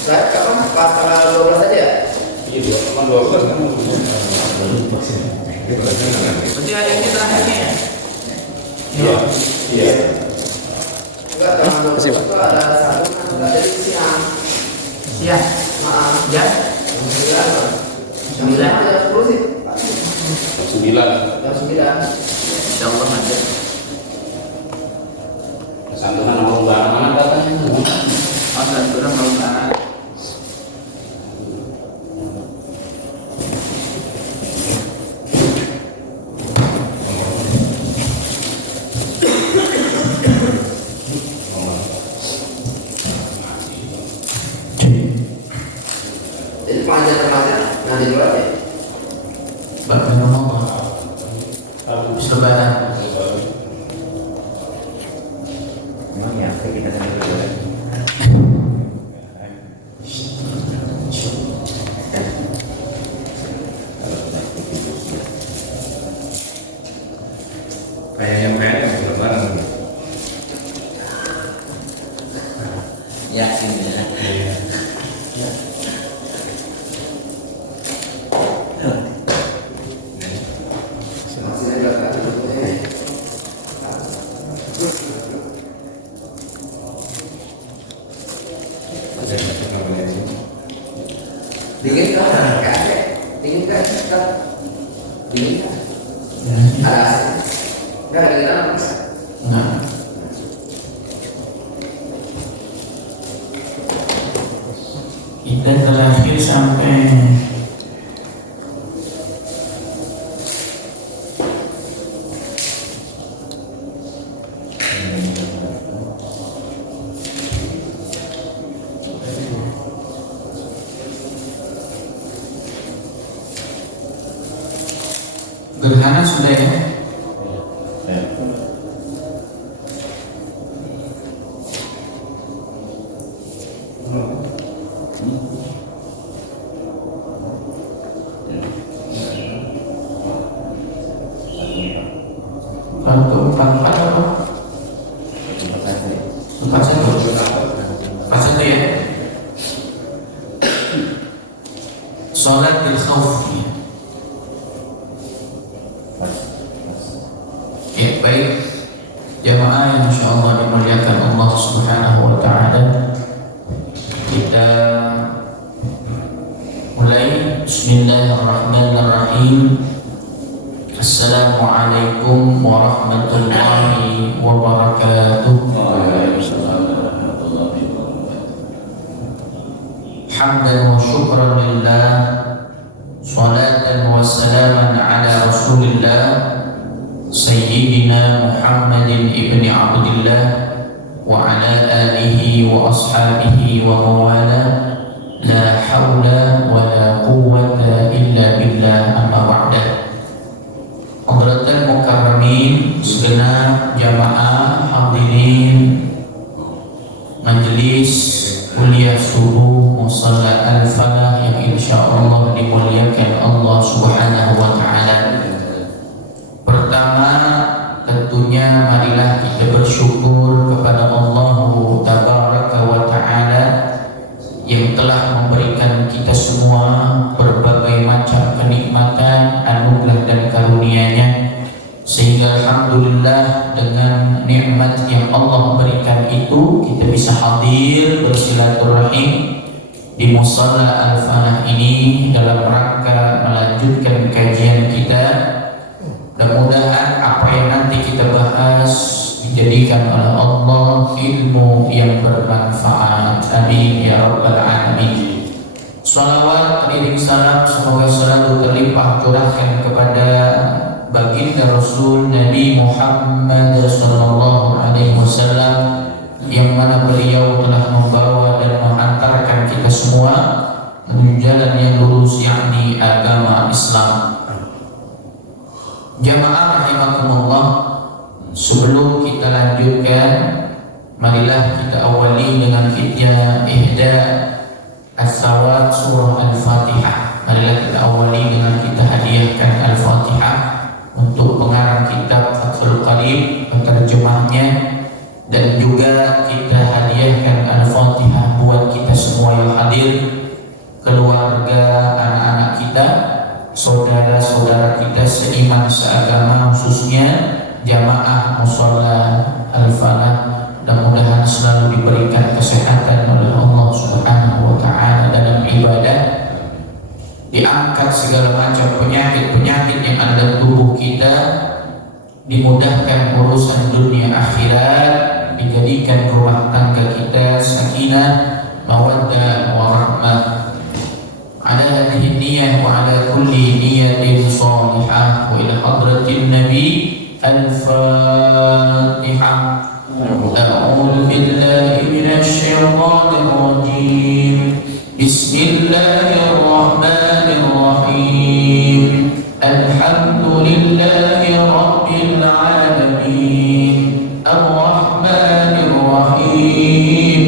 Saya kapan? Pas tanggal 12 aja? Iya, tanggal 12 kan. Berarti hari ini terakhirnya ya? Iya. Iya. Enggak, tanggal 12 itu ada satu kan enggak jadi siang. Siang? Maaf. Jam? 9 jam 10 sih. 9. Jam 9. Insya Allah ada. Santunan sama lebaran mana katanya? Oh, santunan mau banget. Jadi pengajian nanti dulu aja. Bapak ngomong habis lebaran. Memang ya, kita sambil berjalan. Kayak yang lebaran. Yakin ya. Masih ada kan? Dingin kan? Dingin kan? Dingin kan? Ada asap? Enggak ada di dalam. Nah, kita terakhir sampai gerhana sudah ya? Satu empat apa? Empat satu ya. Salat bil khauf. Ya baik, jamaah yang insyaallah dimuliakan Allah Subhanahu wa taala. Kita mulai. Bismillahirrahmanirrahim. Assalamualaikum warahmatullahi wabarakatuh. Hamdan wa syukran lillah, salatan wa salaman ala rasulillah Sayyidina Muhammadin ibni Abdillah wa ala alihi wa ashabihi wa mawala. La hawla wa la quwwata illa billah, amma ba'da. Hadratul mukarramin, segenap jamaah hadirin majelis kuliah subuh Musalla Al-Falah yang insyaallah dimuliakan Allah Subhanahu wa taala. Pertama, tentunya marilah kita bersyukur kepada Allah Tabaraka wa taala yang telah memberikan kita semua berbagai macam kenikmatan, anugerah dan karunia-Nya, sehingga alhamdulillah dengan nikmat yang Allah berikan itu kita bisa hadir bersilaturahim di Musalla Al-Falah ini dalam rangka melanjutkan kajian kita. Mudah-mudahan apa yang nanti kita bahas dijadikan oleh Allah ilmu yang bermanfaat. Amin ya rabbal alamin. Salawat beriring salam semoga selalu terlimpah curahkan kepada baginda Rasul Nabi Muhammad sallallahu alaihi wasallam, yang mana beliau telah membawa dan menghantarkan kita semua menuju jalan yang lurus, yakni agama Islam. Jamaah rahimakumullah, sebelum kita lanjutkan, marilah kita awali dengan ihda as-sawat surah Al-Fatihah. Marilah kita awali dengan kita hadiahkan Al-Fatihah untuk pengarang kitab Fathul Qarib, terjemahnya, dan juga kita hadiahkan Al-Fatihah buat kita semua yang hadir mengangkat segala macam penyakit-penyakit yang ada dalam tubuh kita, dimudahkan urusan dunia akhirat, dijadikan rumah tangga kita sakinah, mawaddah, warahmah. Ala hadhihi niyyah wa ala kulli niyyatin salihah wa ila hadratin nabi al-fatihah. A'udzu billahi minasy syaithanir rajim. Bismillahirrahmanirrahim. Alhamdulillahi rabbil alamin. Ar-rahmanir rahim.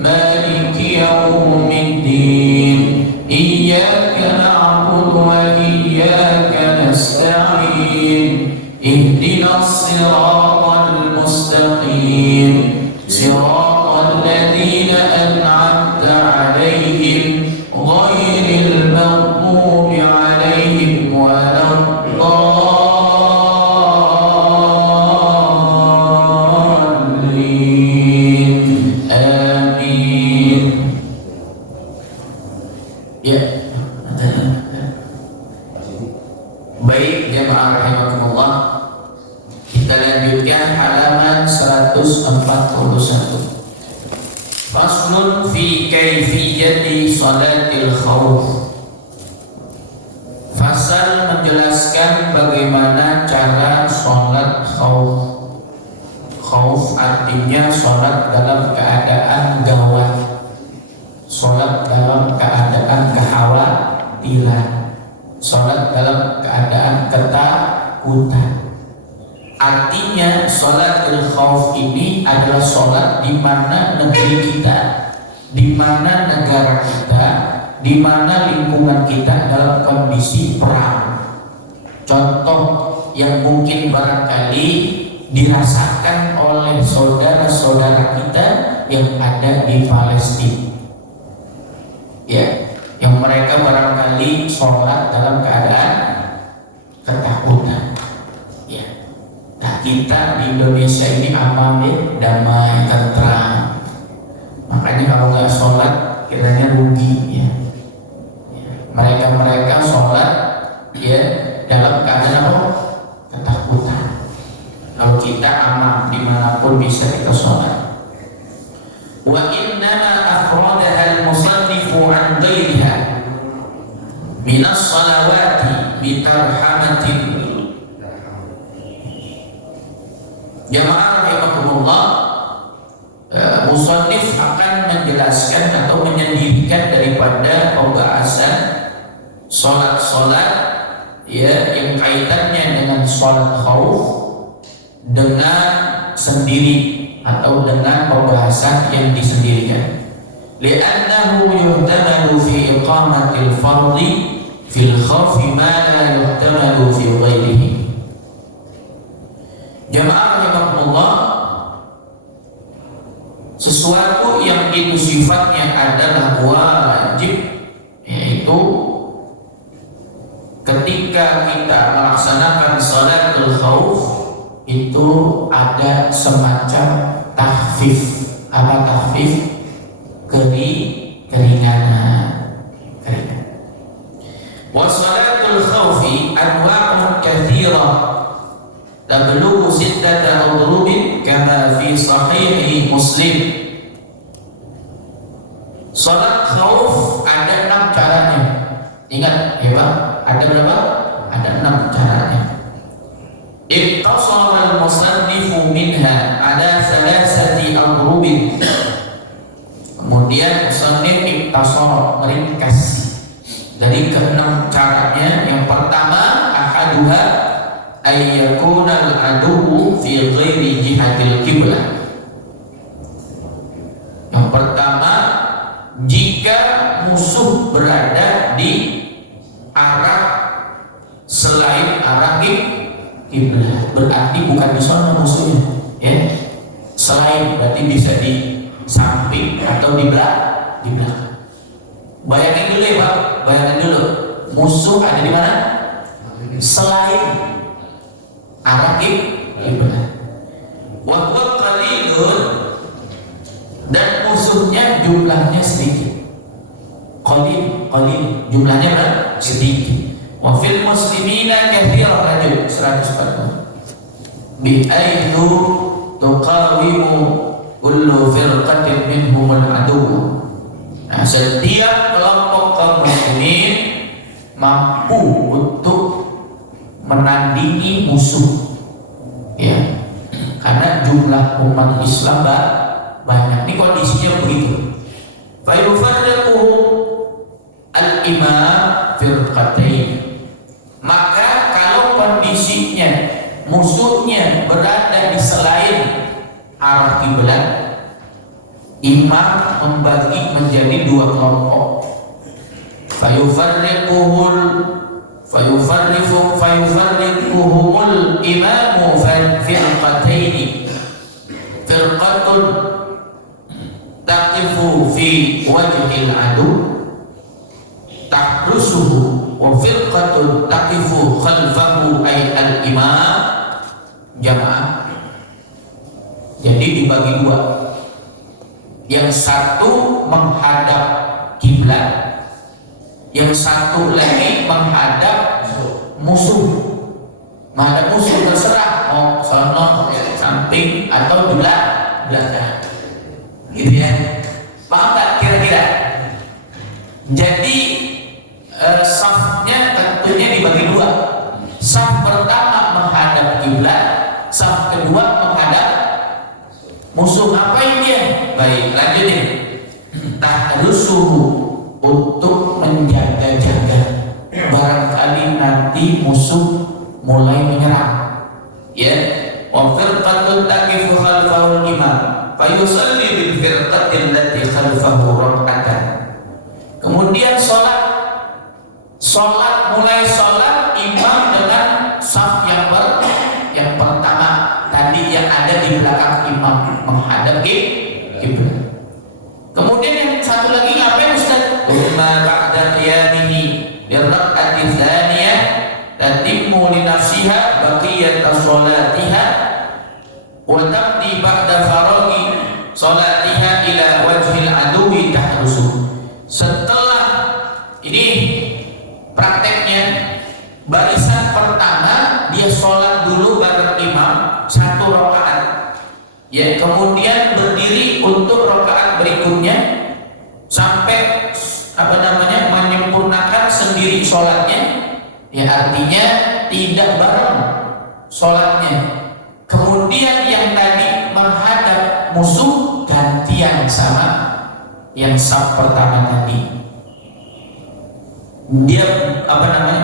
Maliki yaumiddin. Iyyaka na'budu wa iyyaka nasta'in. Ihdinas siratal mustaqim. Siratal ladzina an'amta 'alaihim ghairil maghdubi 'alaihim waladdallin. Amin. Ya. Baik jemaah rahimakumullah, kita lanjutkan halaman 141. Faslun fi kaifiyati salatil khauf. Fasal menjelaskan bagaimana cara sholat khauf. Khauf artinya sholat dalam keadaan gawat, sholat dalam keadaan kekhawatiran, sholat dalam keadaan ketakutan. Artinya sholatul khauf ini adalah sholat di mana negeri kita, di mana negara kita, di mana lingkungan kita dalam kondisi perang. Contoh yang mungkin barangkali dirasakan oleh saudara-saudara kita yang ada di Palestina, ya, yang mereka barangkali sholat dalam keadaan ketakutan. Nah, kita di Indonesia ini aman ya, damai, tentram. Makanya kalau nggak sholat kiranya rugi ya. Mereka sholat ya dalam keadaan apa? Ketakutan. Kalau kita aman dimanapun bisa kita sholat. Wa innama afradaha al-musannifu an ghairiha minas salawati bitarhamatin. Jamaah rahimakumullah, musannif akan menjelaskan atau menyendirikan daripada pembahasan sholat-sholat ya yang kaitannya dengan sholat khauf dengan sendiri atau dengan pembahasan yang disendirikan. Li'annahu yuhtamalu fi iqamatil fardhi fil khawfi ma la yuhtamalu fi ghairihi. Jamaah rahimahullah, sesuatu yang itu sifatnya adalah wajib, yaitu ketika kita melaksanakan salatul khauf itu ada semacam tahfif. Apa tahfif? Keringanan. Wa salatul khaufi anwa'un katsirah tablughu sittata adrubin kama fi sahih Muslim. Salat khauf ada 6 caranya. Ingat ya Pak, ada berapa? Ada 6 caranya. Iqtasara al-musannifu minha ala thalathati adrubin. Kemudian musannif iqtasara, meringkas dari ke-6 caranya. Yang pertama, ahaduha ayyakuna al-aduwu fi ghairi jihatil qiblah. Yang pertama, jika musuh berada di arah selain arah kiblat, berarti bukan di sana musuhnya, ya. Selain berarti bisa di samping atau di belakang. Bayangin dulu ya Pak, bayangin dulu. Musuh ada di mana? Selain arah kiblat. Wa huwa qalilun, dan musuhnya jumlahnya sedikit. qalil jumlahnya kan sedikit. Wa fil muslimina katsira, lanjut 140. Bi aidu tuqawimu kullu firqatin minhumul adu. Nah, setiap kelompok kaum muslimin mampu untuk menandingi musuh, ya, karena jumlah umat Islam banyak. Ini kondisinya begitu. Fa yufarriquhu al-imam firqatain, maka kalau kondisinya musuhnya berada di selain arah kiblat, imam membagi menjadi dua kelompok. Fayufarriquhumul imamu firqataini, firqatun taqifu fi wajhil adu tahrusuhu, wa firqatun taqifu khalfahu ay al-imam jamaah. Jadi dibagi dua, yang satu menghadap kiblat, yang satu lagi menghadap musuh. Menghadap musuh terserah mau sono, samping atau belakang, gitu ya. Paham tak kira-kira? Jadi safnya tentunya dibagi dua. Saf pertama menghadap kiblat, saf kedua menghadap musuh. Apa ini? Baik, lanjutin. Tahrusuhu, untuk menjaga-jaga barangkali nanti musuh mulai menyerang, ya. Wa firqatun taqifu khalfahul imam fayusalli bil firqatin allati khalfahu rak'atan. Kemudian mulai sholat imam dengan saf yang pertama tadi yang ada di belakang imam menghadap kiblat. Kemudian yang satu lagi ngapain Ustaz? Umma ba'da qiyamihi birraqati tsaniyah tatimmu li nafsiha baqiyat sholatiha wa tabdi ba'da faraghi sholatiha ila wajhil aduwi tahrusu. Setelah ini prakteknya, barisan pertama dia sholat dulu bareng imam 1 rakaat, ya, kemudian berdiri untuk rakaat berikutnya sampai menyempurnakan sendiri sholatnya, ya, artinya tidak bareng sholatnya. Kemudian yang tadi menghadap musuh gantian sama yang saf pertama tadi, dia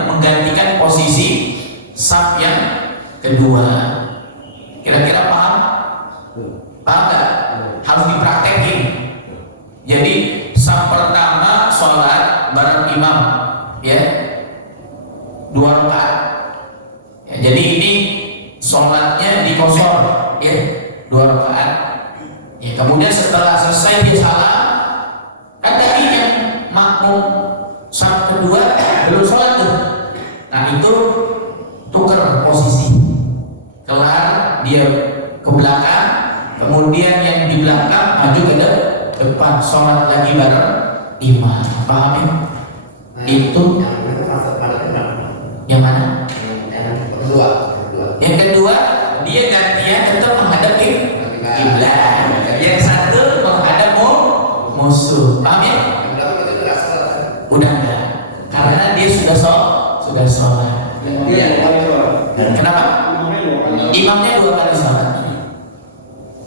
menggantikan posisi saf yang kedua. Kira-kira paham? Paham nggak? Harus dipraktekin. Jadi saf pertama sholat bareng imam, ya, 2 rakaat. Ya, jadi ini sholatnya dikosor, ya, 2 rakaat. Ya, kemudian setelah selesai dia salam, kan tadi yang makmum saf kedua belum sholat tuh. Nah, itu tukar posisi, kelar dia ke belakang, kemudian yang di belakang maju ke depan, sholat lagi bareng imam. Paham ya? Itu yang mana? Yang kedua dia gantian tetap menghadap kiblat, yang satu menghadap musuh. Paham ya? Udah enggak, karena dia sudah sholat. Kenapa? Imamnya 2 kali sholat.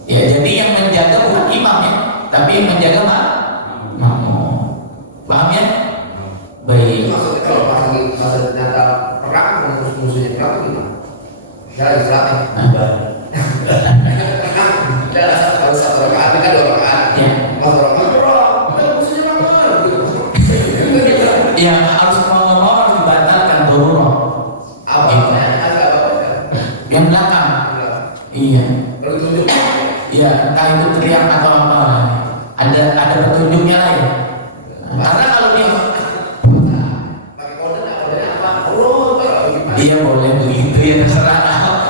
Ya, jadi yang menjaga bukan imam, ya, tapi yang menjaga makmum. Paham ya? Baik. Maksudnya kalau pas ternyata perang musuhnya berapa gimana? Jalan di belakang. Kalau 1 rakaat kan 2 rakaat. Ya. 1 rakaat. Musuhnya mana? Ya, harus ngomong harus dibatalkan dulu. Yang belakang. Iya. Iya, entah itu teriak atau apa. Ada petunjuknya lah ya. Karena kalau dia pakai kode apa? Iya boleh begitu, ya terserah.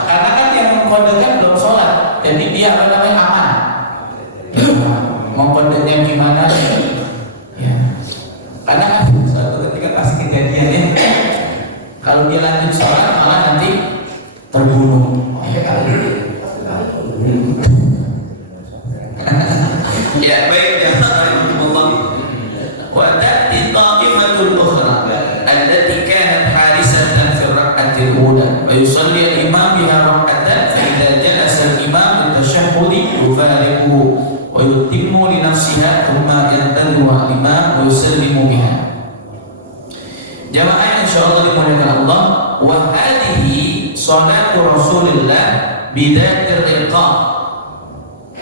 Karena kan yang mengkodekan belum sholat, jadi dia aman. Ya, mau kodenya gimana? Ya. Karena kan suatu ketika pasti kejadiannya kalau dia lanjut sholat malah nanti terbunuh. Ya baik ya Allah. Wa tati ta'ifatul ukhra allati kanat harisatan fi rak'atil ula wa yusalli al-imam biha rak'atan fa idza jalasa al-imam litashahhudi yufariquhu wa yutimmu li nafsiha thumma yantadhiru al-imam wa yusallimu biha. Jamaah yang insyaallah dimuliakan Allah, wa hadhihi salatu Rasulillah bidatir riqab.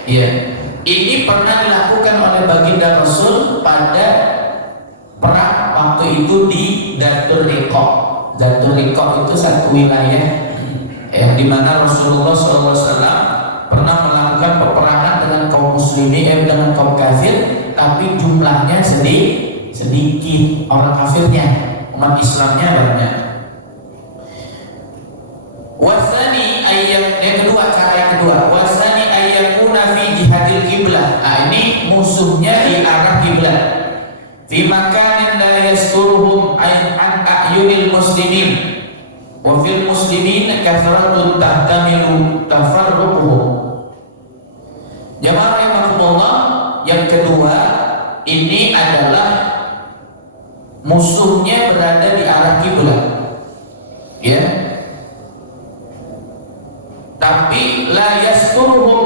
Ya, ini pernah dilakukan oleh baginda Rasul pada perang waktu itu di Datul Riqab. Datul Riqab itu satu wilayah yang dimana Rasulullah SAW pernah melakukan peperangan dengan kaum muslimin dengan kaum kafir, tapi jumlahnya sedikit orang kafirnya, umat Islamnya banyak. Wasani ayat yang kedua, cara yang kedua, wasani ayakuna fi jihadil kiblah. Nah, ini musuhnya di arah kiblat. Fi makanin la yasturuhum an a'yunil muslimin wa fil muslimin kathratun tahtamilu tafarruquhum. Jamaah rahimakumullah, yang kedua ini adalah musuhnya berada di arah kiblat. Ya. Tapi la yasturuhum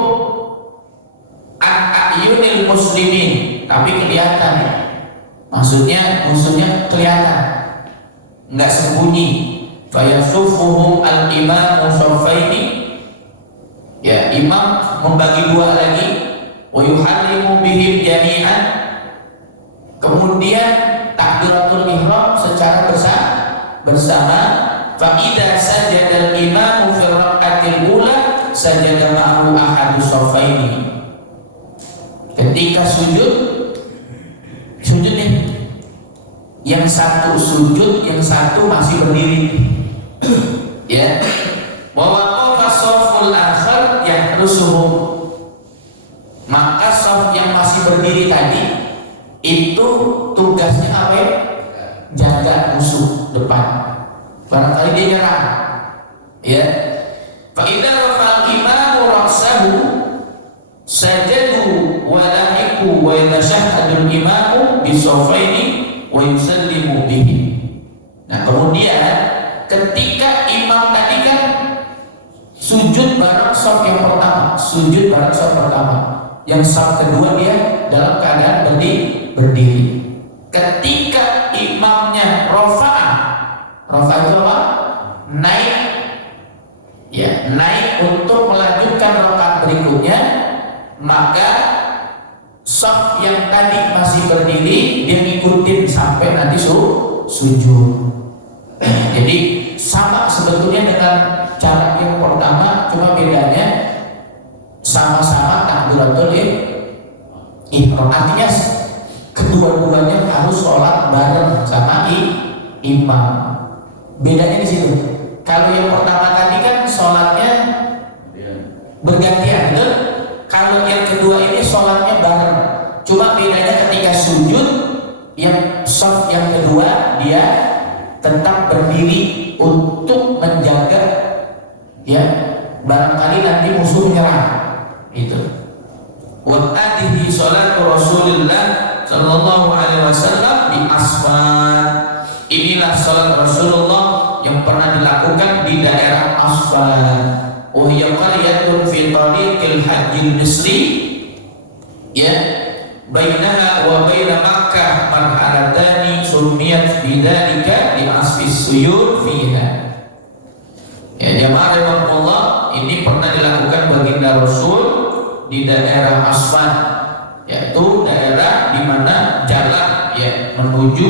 an a'yunil muslimin, tapi kelihatan. Maksudnya musuhnya kelihatan, enggak sembunyi. Fa yasufuhum al-imam saffaini, ya imam membagi dua lagi, wa yuhallimu bihim jami'an, kemudian takbiratul ihram secara bersama. Fa idza sajada al-imam fi rak'atil ula sajada ma'ahu ahadu saffaini. Ketika sujud nih, yang satu sujud, yang satu masih berdiri. Ya. Wa waqafa shafful akhar yahrusuhum. Maka shaf yang masih berdiri tadi itu tugasnya apa? Jaga musuh depan. Barangkali dia nyerang. Ya. Fa idza rafa'al imamu ra'sahu sajadu wa lahiqu wa yatashahhadu al-imamu bi sawfaini wa yusallimu bihi. Nah, kemudian ketika imam tadi kan sujud bareng shaf yang pertama, sujud bareng shaf pertama. Yang shaf kedua dia dalam keadaan berdiri. Ketika imamnya rafa'ah itu apa? Naik, ya, naik untuk melanjutkan rakaat berikutnya, maka shaf yang tadi masih berdiri dia ngikutin sampai nanti sujud. Jadi sama sebetulnya dengan cara yang pertama, cuma bedanya sama-sama takbiratul ihram. Artinya kedua-duanya harus sholat bareng sama imam. Bedanya di situ. Kalau yang pertama tadi kan sholatnya bergantian, betul? Kalau yang kedua ini sholatnya bareng. Cuma bedanya ketika sujud, yang shaf yang kedua dia tetap berdiri untuk menjaga, ya, barangkali nanti musuh menyerang. Itu. Wa hadhihi sholatu Rasulillah sallallahu alaihi wasallam di Asfan. Inilah salat Rasulullah yang pernah dilakukan di daerah Asfan. Oh ya qaryatun fi tariqil hajjil misri, ya, bainaha wa baina Makkah marhalatani sumiyat bidzalika li asfis suyur fiha. Ya jamaah rahimakumullah, ini pernah dilakukan baginda Rasul di daerah Asfan, yaitu daerah di mana jalan, ya, menuju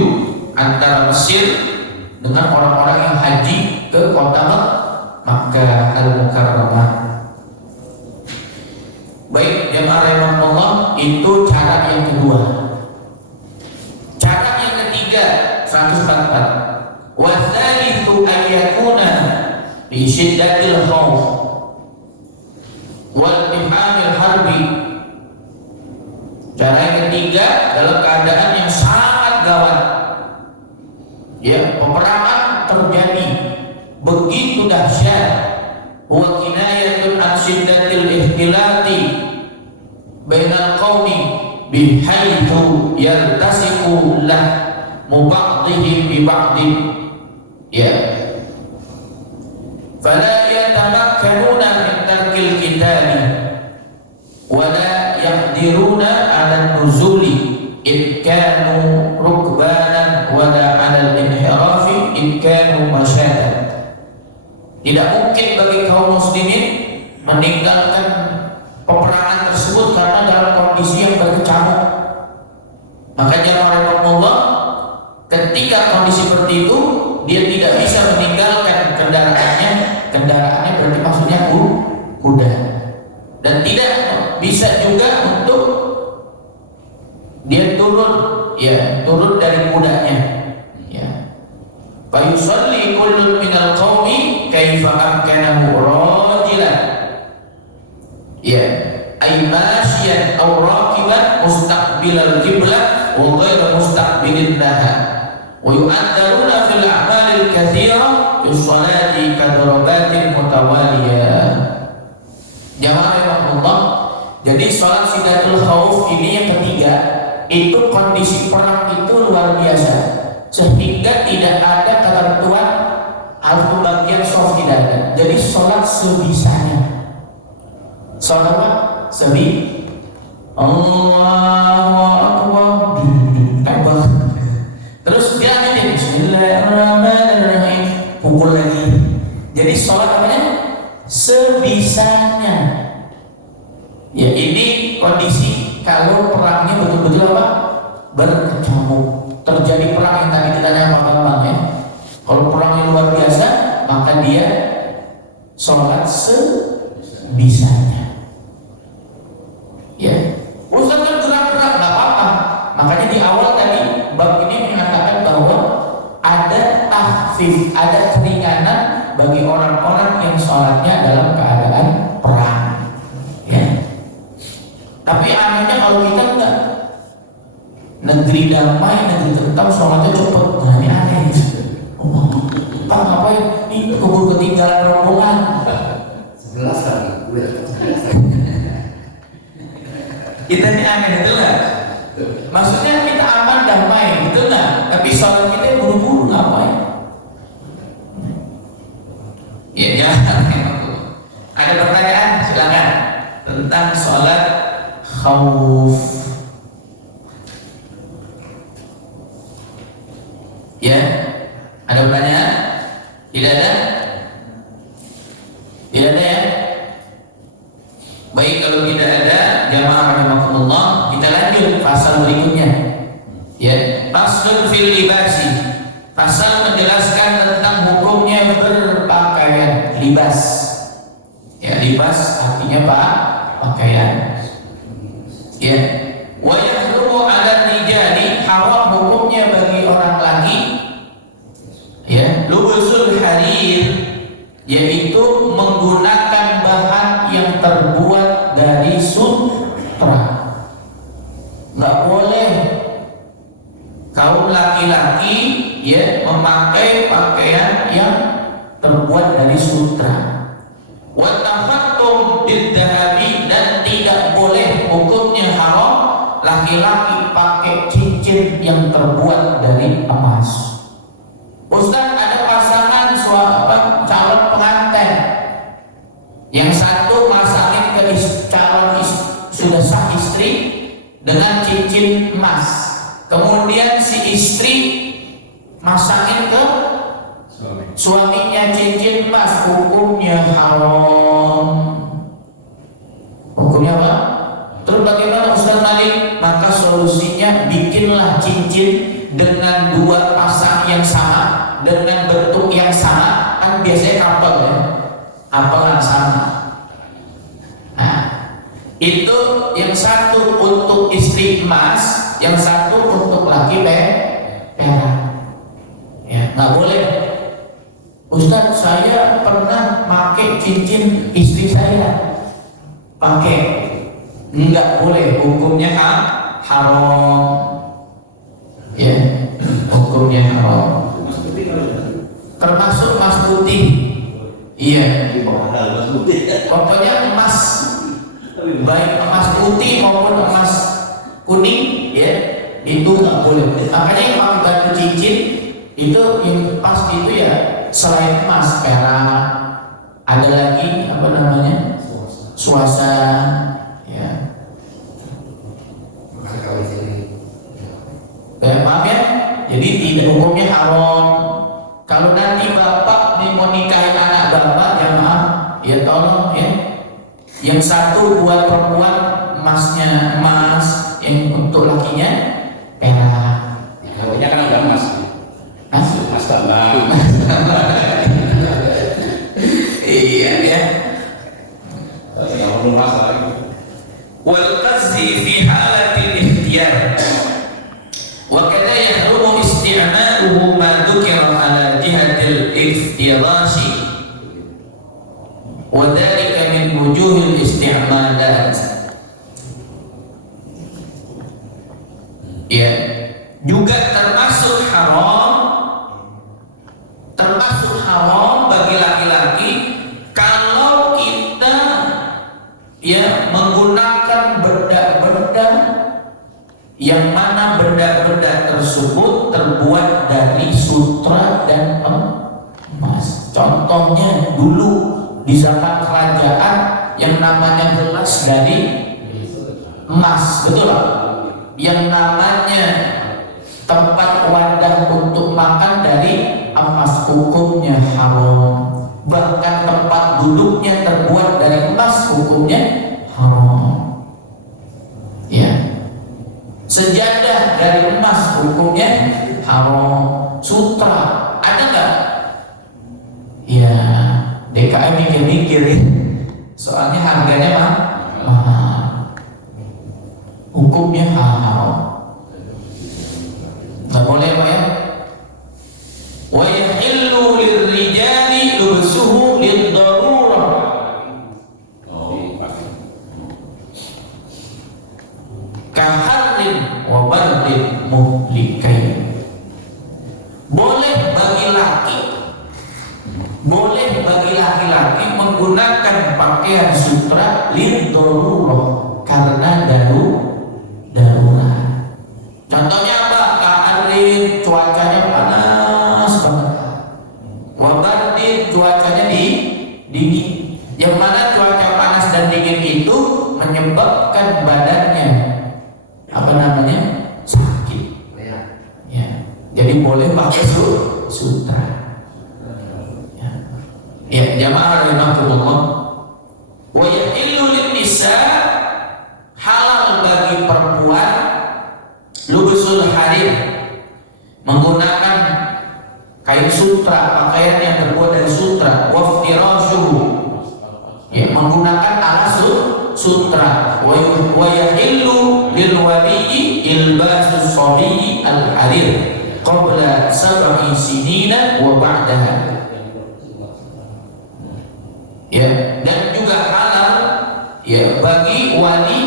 antara Mesir dengan orang-orang yang haji ke kota Makkah Al-Mukarramah. Baik, jamaah rahimakumullah, itu cara yang kedua. Cara yang ketiga 144. Wa tsalitsu ayyakuna fi syiddatil khauf wal imamil harbi. Cara yang ketiga dalam keadaan yang sangat gawat, Ya, peperangan terjadi begitu dahsyat. Wa kinayatun an syiddatil ihtilati bainal qaumi bihaitsu yartasiqu lah mubaghdihim bi ba'din. Ya. Fala yatamakkanuna min tarkil qitali wa la yaqdiruna 'ala nuzuli in kanu rukbanan wa la 'ala al-inhirafi in kanu masyatan. Tidak mungkin bagi kaum muslimin meninggalkan peperangan tersebut karena dalam kondisi yang berkecamuk. Makanya rahimahullah, ketika kondisi seperti itu dia tidak bisa meninggalkan kendaraannya berarti maksudnya kuda, dan tidak bisa juga untuk dia turun dari kudanya. Ya. Fa yusalli kullun minal qaumi kaifa amkanahu rajilan. Ya, ay masyian aw rakiban mustaqbilal qiblah wa ghairu mustaqbilin laha. Wa yu'addaruna fil a'malil katsira fi sholati kadarabatin mutawaliyah. Jamaah Allah. Jadi salat Sidatul Khauf ini yang ketiga, itu kondisi perang itu luar biasa, sehingga tidak ada ketentuan harus pembagian soft, tidak ada. Jadi sholat sebisanya. Sholat apa? Allahu Akbar, tembak. Terus dia akan Bismillahirrahmanirrahim, pukul lagi. Jadi sholat namanya sebisanya. Ya, ini kondisi kalau perangnya betul-betul apa? Berkecamuk. Terjadi perang yang tadi kita nyamakan ya. Kalau perangnya luar biasa, maka dia sholat sebisanya. Ya, Ustaz kan gerak-gerak nggak apa-apa. Makanya di awal tadi bab ini mengatakan bahwa ada tahfif, ada keringanan bagi orang-orang yang sholatnya dalam keadaan perang. Ya. Tapi anehnya kalau kita enggak, negeri damai, negeri tentram, sholatnya cepat. Nah ini aneh. Pak ngapain? Ini keburu ketinggalan rombongan. 11 lagi. Kita ini aneh, betul nggak? Maksudnya kita aman damai, betul nggak? Tapi sholat kita buru-buru ngapain? Ya jangan. Ada pertanyaan? Silakan tentang sholat khauf. Ya, ada pertanyaan? Tidak ada? Tidak ada ya? Baik, kalau tidak ada, jamaah rahimakumullah, kita lanjut pasal berikutnya. Ya, faslun fil libasi. Pasal menjelaskan tentang hukumnya berpakaian, libas. Ya, libas artinya pakaian. Ya, wa yahrumu 'ala rijali, haram hukumnya bagi orang laki. Ya, lubusul harir, yaitu menggunakan bahan yang terbuat dari sutra. Nggak boleh kaum laki-laki ya memakai pakaian yang terbuat dari sutra. Wa tafattum biddahabi, dan tidak boleh, hukumnya haram laki-laki pakai cincin yang terbuat dari emas. Ustaz, ada pasangan calon pengantin, yang satu masangin ke calon sudah sah istri dengan cincin emas, kemudian si istri masangin ke suaminya cincin emas, hukumnya haram. Hukumnya apa? Terus bagaimana Ustaz Malik? Maka solusinya bikinlah cincin dengan dua pasang yang sama, dengan bentuk yang sama. Kan biasanya couple ya, apalah sama. Nah, itu yang satu untuk istri emas, yang satu untuk laki perak. Ya, nggak boleh. Ustaz, saya pernah pakai cincin istri saya. Pakai, nggak boleh, hukumnya haram. Ya, hukumnya haram. Iya. Mahal putih. Pokoknya emas, baik emas putih maupun emas kuning, ya itu nggak boleh. Makanya yang pakai batu cincin itu yang pas itu ya selain emas, perak, ada lagi apa namanya, suasa, ya. Kalau di sini Maaf ya, jadi tidak hukumnya haram. Kalau nanti bapak mau nikahin anak bapak, ya maaf, ya tolong ya. Yang satu buat perempuan emasnya emas, yang untuk lakinya perak. Kawinnya kan udah emas. Hah? Emas tambah. Iya ya. Nggak perlu emas lagi. Wal qazzi fi halatil ikhtiyar. Wa kadza yahrumu isti'maluhu ma dzukira ala jihatil iftirashi. Wa dzalika min wujuhil isti'malat. Ya, juga termasuk haram bagi laki-laki kalau kita ya menggunakan benda-benda yang mana benda-benda tersebut terbuat dari sutra dan emas. Contohnya dulu di zaman kerajaan yang namanya gelas dari emas, betul tak? Yang namanya tempat wadah untuk makan dari emas, hukumnya haram. Bahkan tempat duduknya terbuat dari emas, hukumnya haram. Ya. Sejadah dari emas, hukumnya haram. Sutra ada nggak? Ya, DKM mikir-mikir ya. Soalnya harganya mahal. Hukumnya haram. Nggak boleh Pak ya. Wa yahillu lirrijali lubsuhu lid-darurah. Kaharin wa bardin muhlikain. Boleh bagi laki-laki menggunakan pakaian sutra lid-darurah karena darurat. Contohnya apa? Kaharin, cuacanya panas banget. Wabardin, cuacanya dingin. Yang mana cuaca panas dan dingin itu menyebabkan badannya apa namanya, sakit. Ya. Jadi boleh pakai sutra. Ya, jamaah rahimakumullah. Wa yahillu lin-nisa, halal bagi perempuan lubsul harir, menggunakan kain sutra, pakaian yang terbuat dari sutra. Waftirashuhu, ya, menggunakan alas sutra. Wa yahillu lil waliyi ilbasus sabiyyi al harir qabla 7 sinina wa ba'daha. Ya, dan juga halal ya bagi wali.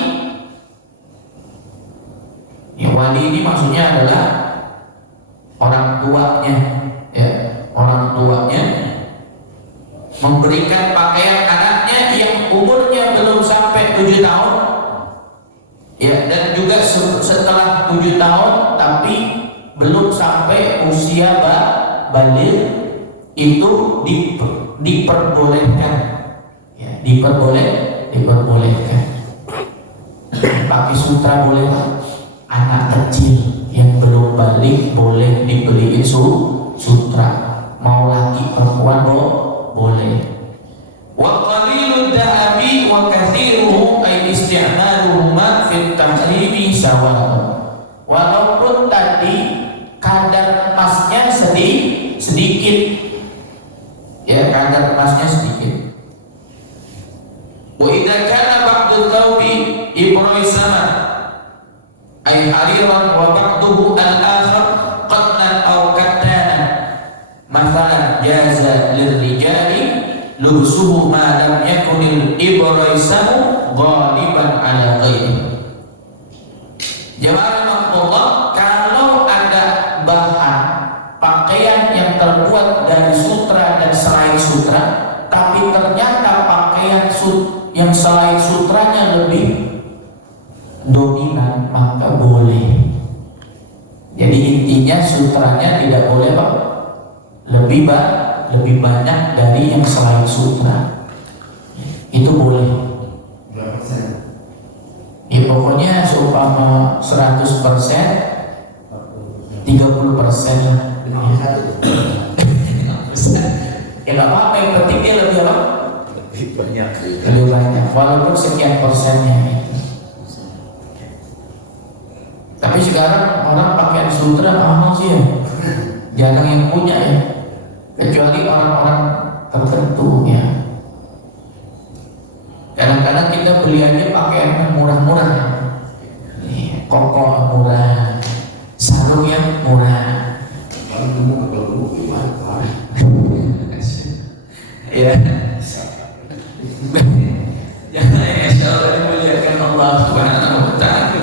Ya, wali ini maksudnya adalah orang tuanya, ya, orang tuanya memberikan pakaian anaknya yang umurnya belum sampai 7 tahun, ya, dan juga setelah 7 tahun tapi belum sampai usia baligh, itu diperbolehkan, ya, diperbolehkan. Pakai sutra boleh. Anak kecil yang belum balik boleh dibeliin sutra. Mau laki perempuan boleh. Wa qalilud dhahabi wa kathiruhu ay isti'maluhuma fit tahrimi sawa. Walaupun tadi kadar emasnya sedikit, ya, kadar emasnya sedikit. Wa idza kana ba'du thawbi ibraisama ay hariran wa ba'duhu al-akhar qatnan aw kattana, mathalan jaza lirrijali lubsuhu ma lam yakunil ibraisamu ghaliban ala ghairi. Jamaah Allah, kalau ada bahan pakaian yang terbuat dari sutra dan selain sutra tapi ternyata pakaian yang selain sutranya lebih dominan, maka boleh. Jadi intinya sutranya tidak boleh Pak lebih banyak dari yang selain sutra. Itu boleh. Berapa persen? Ya pokoknya seumpama 100%, 30% lah. Ya nggak apa-apa, yang penting dia lebih apa? Lebih banyak, walaupun sekian persennya. Tapi sekarang orang pakai sutra mahal sih ya, jarang yang punya ya, kecuali orang-orang tertentu ya. Kadang-kadang kita beli aja pakaian yang murah-murah, koko murah, sarung yang murah. Kalau kamu ketemu gimana? Ya. Jangan ya, Allah dimuliakan Allah Subhanahu wa taala.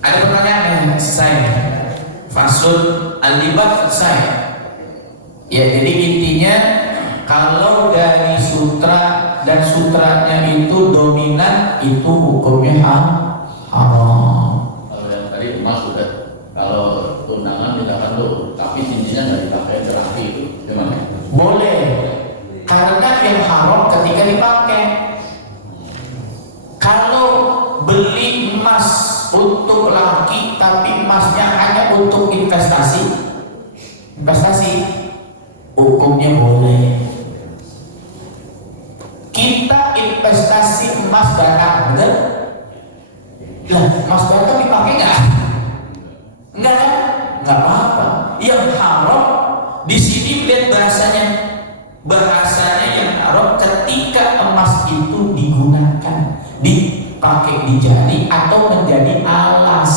Ada pertanyaan yang selesai. Fasud al-libas selesai. Ya, jadi intinya kalau dari sutra dan sutranya itu dominan, itu hukumnya haram. Kalau yang tadi emas sudah, kalau tunangan misalkan tuh, tapi cincinnya nggak dipakai terapi itu, gimana? Boleh, karena yang haram ketika dipakai. Kalau beli emas untuk laki tapi emasnya hanya untuk investasi, hukumnya boleh. Kita investasi emas dagang, betul? Lah, emas dagang dipakai nggak? Enggak kan? Nggak apa-apa. Yang haram di sini lihat bahasanya yang haram ketika emas itu digunakan, dipakai di jari atau menjadi alas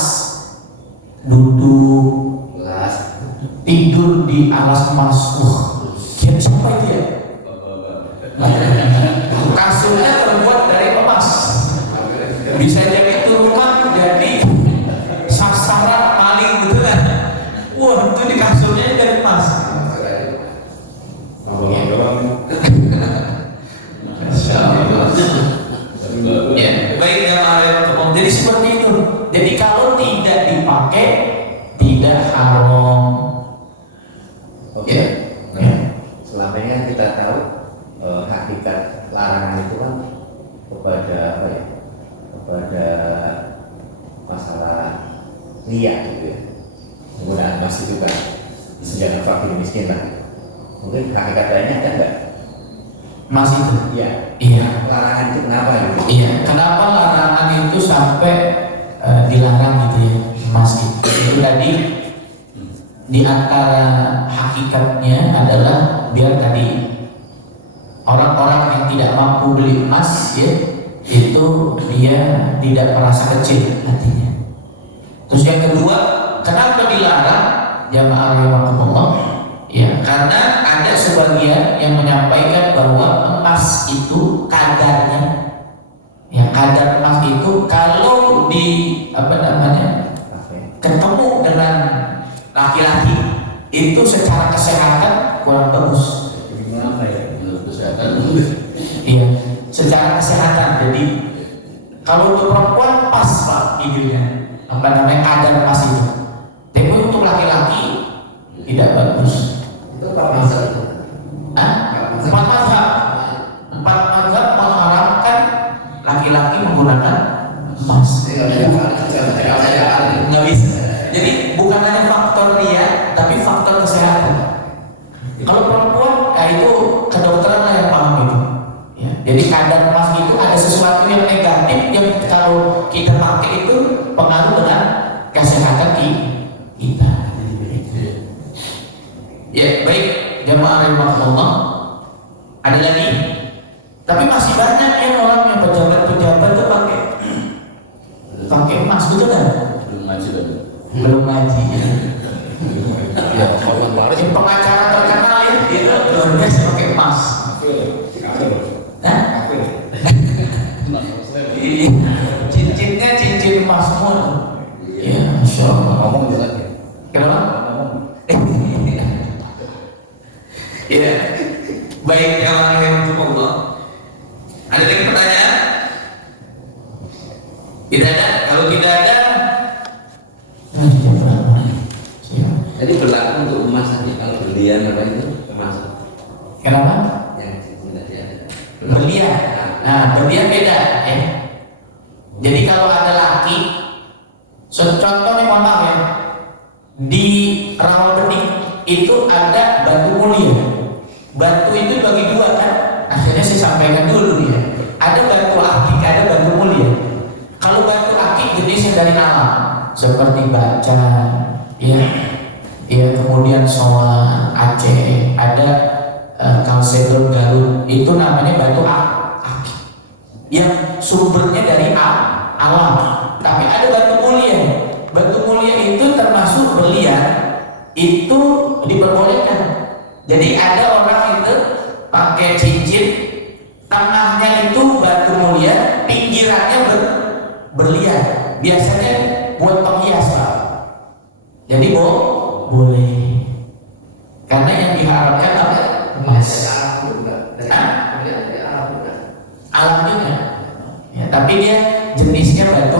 duduk, tidur di alas emas. Kira siapa itu ya? Kasurnya terbuat dari emas. Bisa jadi itu rumah jadi sasaran maling gitu kan. Wah, itu di kasurnya dari emas. Ya, baik ya Pak. Jadi seperti itu. Jadi kalau tidak dipakai tidak haram. Oke. Ya. Nah, selama ini kan kita tahu hakikat larangan itu kan kepada apa ya? Kepada masalah liar gitu ya. Penggunaan emas itu kan senjata fakir miskin lah. Mungkin hakikat lainnya ada enggak? Mas itu. Iya. Iya. Larangan itu kenapa gitu? Iya. Kenapa larangan itu sampai dilarang gitu ya, Mas itu? Itu tadi di antara hakikatnya adalah biar tadi orang-orang yang tidak mampu beli emas ya, itu dia tidak merasa kecil hatinya. Terus yang kedua, kenapa dilarang jamaah rahimakumullah? Ya, karena ada sebagian yang menyampaikan bahwa emas itu kadarnya, ya kadar emas itu kalau di ketemu dengan laki-laki itu secara kesehatan kurang bagus. Gimana ya? Menurut kesehatan. Iya, secara kesehatan. Jadi kalau untuk perempuan pas Pak idenya, kadar emas itu. Tapi untuk laki-laki tidak bagus. Itu Pak Masa itu. Empat mazhab mengharamkan laki-laki menggunakan emas. Nggak bisa. Jadi bukan hanya faktor dia, tapi faktor kesehatan. Kalau perempuan, itu kedokteran lah yang paham itu. Ya. Jadi kadar emas itu ada sesuatu yang negatif yang kalau kita pakai itu pengaruh dengan kesehatan kita. Ya baik, jamaah rahimakumullah. Ada lagi, tapi masih banyak ya orang yang pejabat-pejabat tuh pakai emas, betul kan? Belum ngaji tadi. Belum ngaji. Ya, kalau kemarin Yang pengacara terkenal ya, itu luar biasa pakai emas. Hah? Iya. Cincinnya cincin emas semua. Ya, Masya Allah. ngomong jelas ya. Kenapa? Ya, Baik, jamaah yang Allah. Ada lagi pertanyaan? Tidak ada. Kalau tidak ada, Jadi berlaku untuk emas tadi kalau berlian apa itu emas kenapa? yang tidak ada. Berlian. Nah, berlian beda ya. Jadi kalau ada laki, contohnya mohon maaf ya, di Rawabening itu ada batu mulia. Batu itu bagi dua kan? Akhirnya saya sampaikan dulu ya. Ada batu akik, ada batu mulia. Kalau batu akik jenisnya dari alam, seperti bacan, ya kemudian soal Aceh, ada kalsedon Garut, itu namanya batu akik yang sumbernya dari alam. Tapi ada batu mulia. Batu mulia itu termasuk berlian, itu diperbolehkan. Jadi ada orang itu pakai cincin, tengahnya itu batu mulia, pinggirannya berlian. Biasanya buat penghias, Pak. Jadi boleh. Karena yang diharapkan apa? Emas. Alam juga. Ya, tapi dia jenisnya batu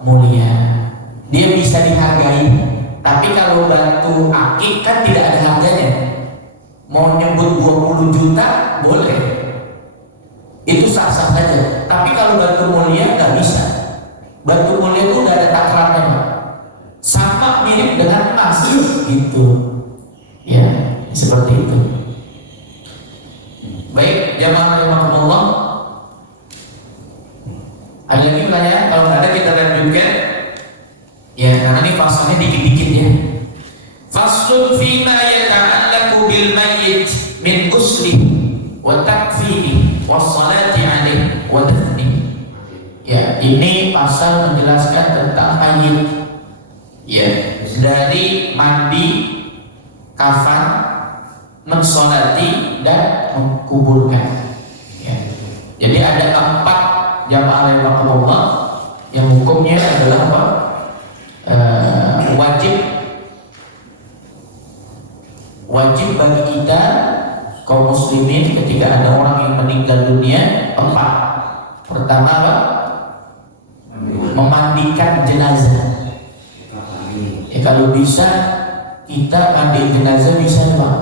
mulia. Dia bisa dihargai. Tapi kalau batu akik kan tidak ada harganya. Mau nyebut 20 juta boleh. Itu sah-sah saja. Tapi kalau batu mulia nggak bisa. Batu mulia itu nggak ada takarannya, Pak. Sama mirip dengan emas gitu ya, seperti itu. Baik, jamaah rahimakumullah, ada lagi pertanyaan? Kalau nggak ada kita lanjutkan ya, karena ini pasalnya dikit-dikit ya. Faslun fima yata'allaqu bil mayyit min ghusli wa takfini wa salati alaihi wa dafni. Ya, ini pasal menjelaskan tentang mayit. Ya, dari mandi, kafan, mensolati dan mengkuburkan. Ya. Jadi ada 4 jamaah rahimakumullah yang hukumnya adalah apa? Wajib bagi kita kaum muslimin ketika ada orang yang meninggal dunia 4. Pertama apa? Memandikan jenazah. Ya, kalau bisa kita mandi jenazah bisa, Pak.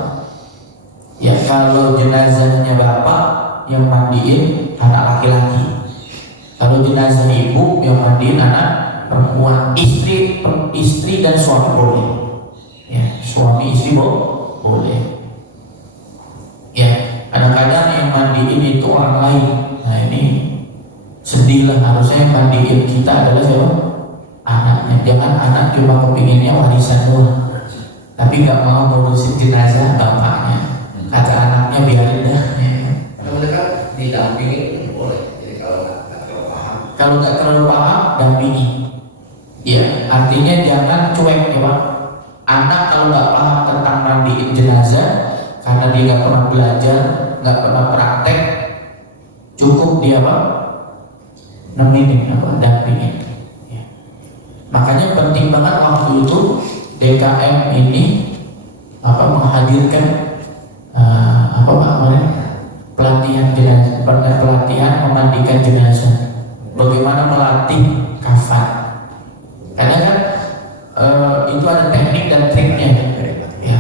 Ya, kalau jenazahnya bapak yang mandiin anak laki-laki. Kalau jenazah ibu yang mandiin anak perempuan. Istri dan suami boleh. Ya, suami istri boleh. Ya, kadang-kadang yang mandiin itu orang lain. Nah, ini sedihlah, harusnya yang mandiin kita adalah siapa? Anaknya. Jangan anak cuma kepinginnya warisan doang, tapi nggak mau ngurusin jenazah bapaknya. Kata anaknya biarin dah. Kalau mereka didampingi boleh. Jadi kalau nggak terlalu paham dampingi. Ya, artinya jangan cuek ya, Pak. Anak kalau nggak paham tentang mandiin jenazah karena dia nggak pernah belajar, nggak pernah praktek, cukup dia Pak nemenin apa dampingin. Makanya penting banget waktu itu DKM ini menghadirkan pelatihan jenazah, pelatihan memandikan jenazah, bagaimana melatih kafan. Karena kan itu ada teknik dan triknya. Ya.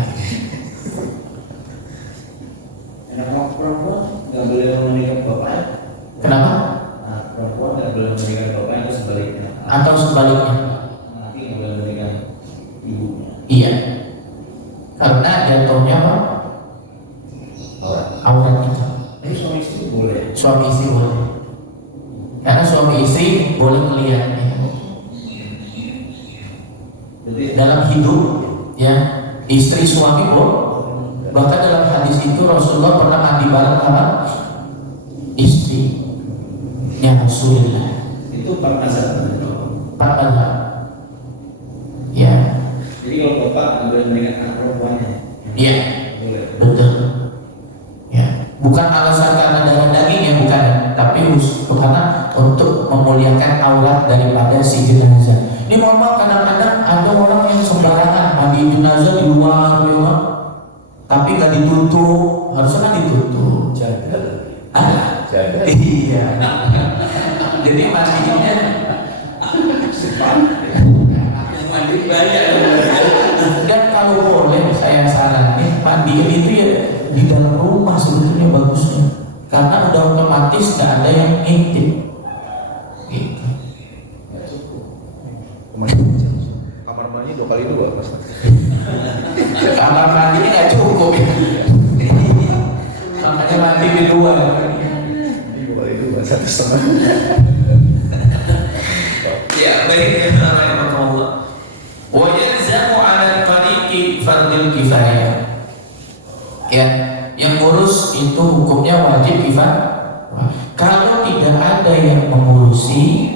Anak perempuan nggak boleh menikah bapaknya. Kenapa? Anak perempuan nggak boleh menikah bapaknya atau sebaliknya. Atau sebaliknya. Iya, karena jatuhnya apa? Aurat kita. Tapi suami istri boleh. Suami istri boleh. Karena suami istri boleh melihat ya. Dalam hidup ya, istri suami boleh. Bahkan dalam hadis itu Rasulullah pernah mandi bareng sama istrinya Rasulullah. Itu pernah saya. Pernah. Ya. Jadi kalau bapak nggak boleh menikah anak perempuannya. Iya. Boleh. Betul. Ya. Bukan alasan karena darah daging ya, bukan. Tapi karena untuk memuliakan aurat daripada si jenazah. Ini mohon maaf, kadang-kadang ada orang yang sembarangan mandi jenazah di luar, ya, tapi nggak ditutup. Harusnya kan ditutup. Jadi mandinya Yang mandi banyak. dan kalau boleh saya saranin mandiin itu ya di dalam rumah sebetulnya bagusnya, karena udah otomatis nggak ada yang ngintip. Gitu. Kamar mandi 2 kali 2 Mas. Kamar mandinya nggak cukup ya. Makanya mandi di luar. 2 kali 2 1,5. Ya baik ya Allah. Wa yalzamu 'ala tariqi fardil kifayah. Ya, yang ngurus itu hukumnya wajib kifayah. Kalau tidak ada yang mengurusi,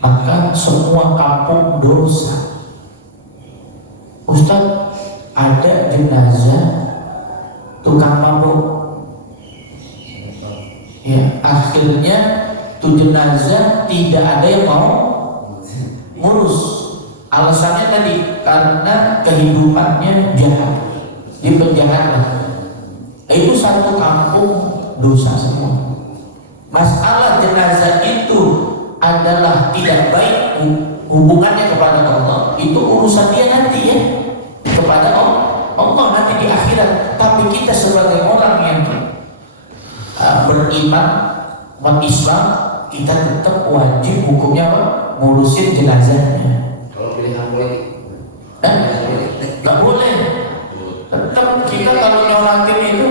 maka semua kampung dosa. Ustaz, ada jenazah tukang mabuk. Ya, akhirnya tuh jenazah tidak ada yang mau ngurus. Alasannya tadi karena kehidupannya jahat, di penjahat. Itu satu kampung dosa semua. Masalah jenazah itu adalah tidak baik hubungannya kepada Allah, itu urusan dia nanti ya, kepada Allah nanti di akhirat. Tapi kita sebagai orang yang beriman, umat Islam, kita tetap wajib hukumnya apa? Ngurusin jenazahnya. Kalau pilihan politik, Nggak boleh. Tetap kita kalau nyolatin itu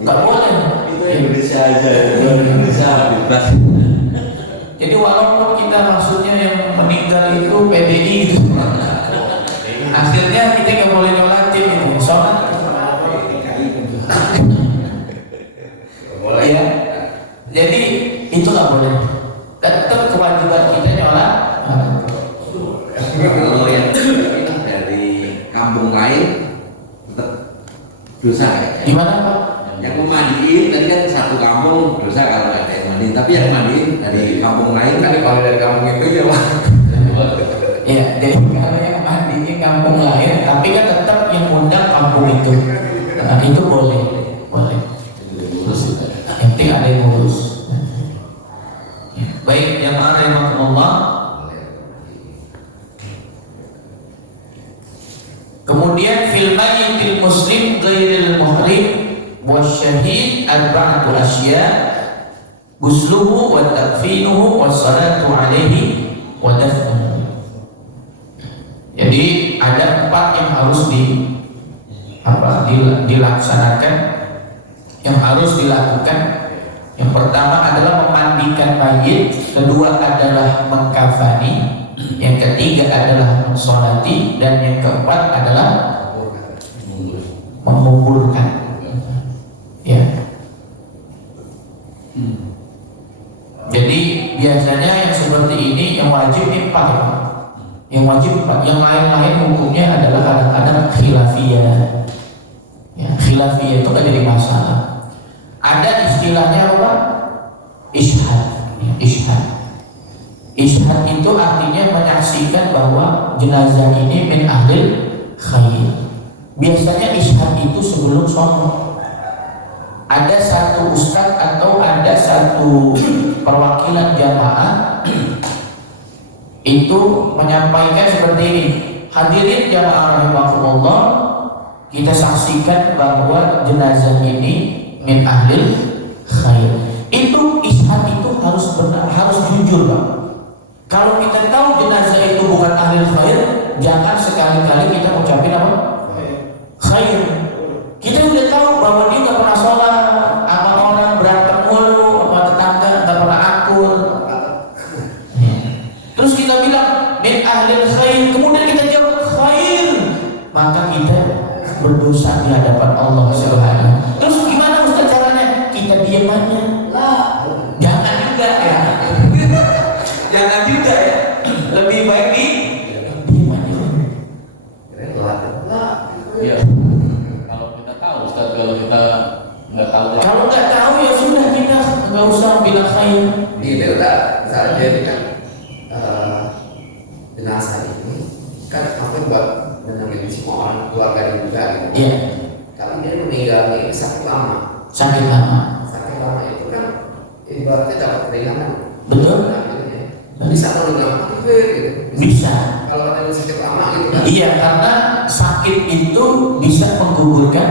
nggak boleh. Itu Indonesia aja, itu Indonesia bebas. Jadi walaupun kita maksudnya yang meninggal itu PDI gitu, akhirnya kita nggak boleh nyolatin itu. Sholat ya. Jadi itu nggak boleh. Tetap kewajiban kita nyolat. Kalau yang dari kampung lain tetap dosa ya. Gimana Pak? Yang memandiin tadi kan satu kampung dosa kalau ada yang mandiin, tapi yang mandiin dari kampung lain kan kalau dari kampung itu ya Pak. Ya, jadi kalau yang mandinya kampung lain, tapi kan tetap yang undang kampung itu. Nah, itu boleh. Yang penting ada yang ngurus. Baik, yang rahimahullah. Kemudian fil mayyitil muslim ghairil muhrim wasyahid arba'atu asya ghusluhu wa takfinuhu wa salatu alaihi wa dafnuhu. Jadi ada 4 yang harus dilaksanakan, yang harus dilakukan. Yang pertama adalah memandikan mayit, kedua adalah mengkafani, yang ketiga adalah mensolati, dan yang keempat adalah menguburkan. Ya. Jadi biasanya yang seperti ini yang wajib 4. Yang wajib 4. Yang lain-lain hukumnya adalah kadang-kadang khilafiyah. Ya, khilafiyah itu gak jadi masalah. Ada istilahnya apa? Ishad. Ya, ishad. Ishad itu artinya menyaksikan bahwa jenazah ini min ahlil khair. Biasanya ishad itu sebelum sholat. Ada satu ustadz atau ada satu perwakilan jamaah itu menyampaikan seperti ini. Hadirin jamaah rahimakumullah, kita saksikan bahwa jenazah ini min ahlil khair. Itu ishad itu harus benar, harus jujur Pak. Kalau kita tahu jenazah itu bukan ahlil khair, jangan sekali-kali kita ucapin apa? Khair. Kita udah tahu bahwa dia nggak pernah sholat, sama orang berantem mulu, sama tetangga nggak pernah akur. Terus kita bilang min ahlil khair, kemudian kita jawab khair, maka kita berdosa di hadapan Allah Subhanahu. Terus gimana Ustaz caranya? Kita diam aja. Lah, jangan juga ya. Jangan juga ya. Lebih baik diam aja. Iya. Kalau kita tahu Ustaz, kalau kita nggak tahu. Kalau nggak tahu ya sudah, kita nggak usah bilang khair. Ini udah misalnya dia kan jenazah ini kan apa buat menemani semua orang keluarga juga gitu. Iya. Kalau dia meninggal ini sakit lama. Sakit lama. Sakit lama itu kan ibaratnya dapat keringanan. Betul? Bisa kalau nggak gitu. Bisa. Kalau ada sakit lama gitu kan. Iya, karena sakit itu bisa menggugurkan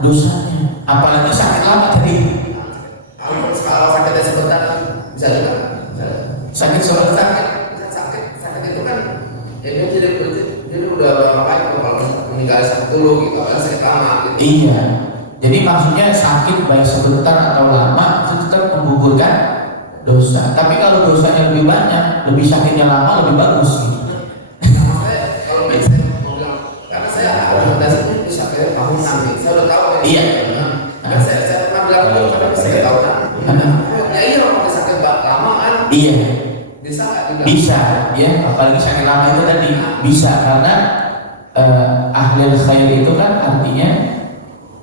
dosanya. Apalagi sakit lama tadi. Kalau sakitnya sebentar bisa juga. Sakit Kalau sebentar. sakit itu kan jadi udah ngapain kalau meninggal sakit dulu gitu kan sakit lama gitu. Iya. Jadi maksudnya sakit baik sebentar atau lama itu tetap menggugurkan dosa. Tapi kalau dosanya lebih banyak, lebih sakitnya lama lebih bagus gitu. Nah, saya kalau saya mau bilang karena saya argumentasinya bisa kayak tahunan nih. Saya udah tahu ya. Iya. Nah, saya pernah bilang itu karena saya tahunan. Ya iya kalau sakit lama kan. Iya. Bisa nggak juga? Bisa, ya. Apalagi sakit lama itu tadi bisa karena ahlul khair itu kan artinya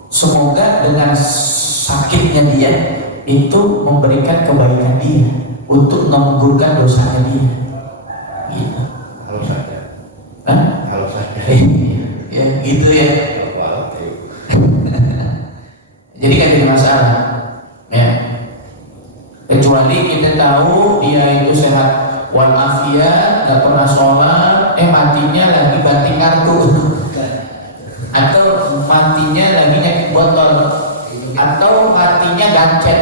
semoga dengan sakitnya dia itu memberikan kebaikan dia untuk menggugurkan dosanya dia. Gitu. Harus ada. Hah? Harus ada. Ya, gitu ya. Jadi kan jadi masalah. Ya. Kecuali kita tahu dia itu sehat walafiat, nggak pernah sholat, matinya lagi banting kartu, atau matinya lagi nyakit botol, atau matinya gancet,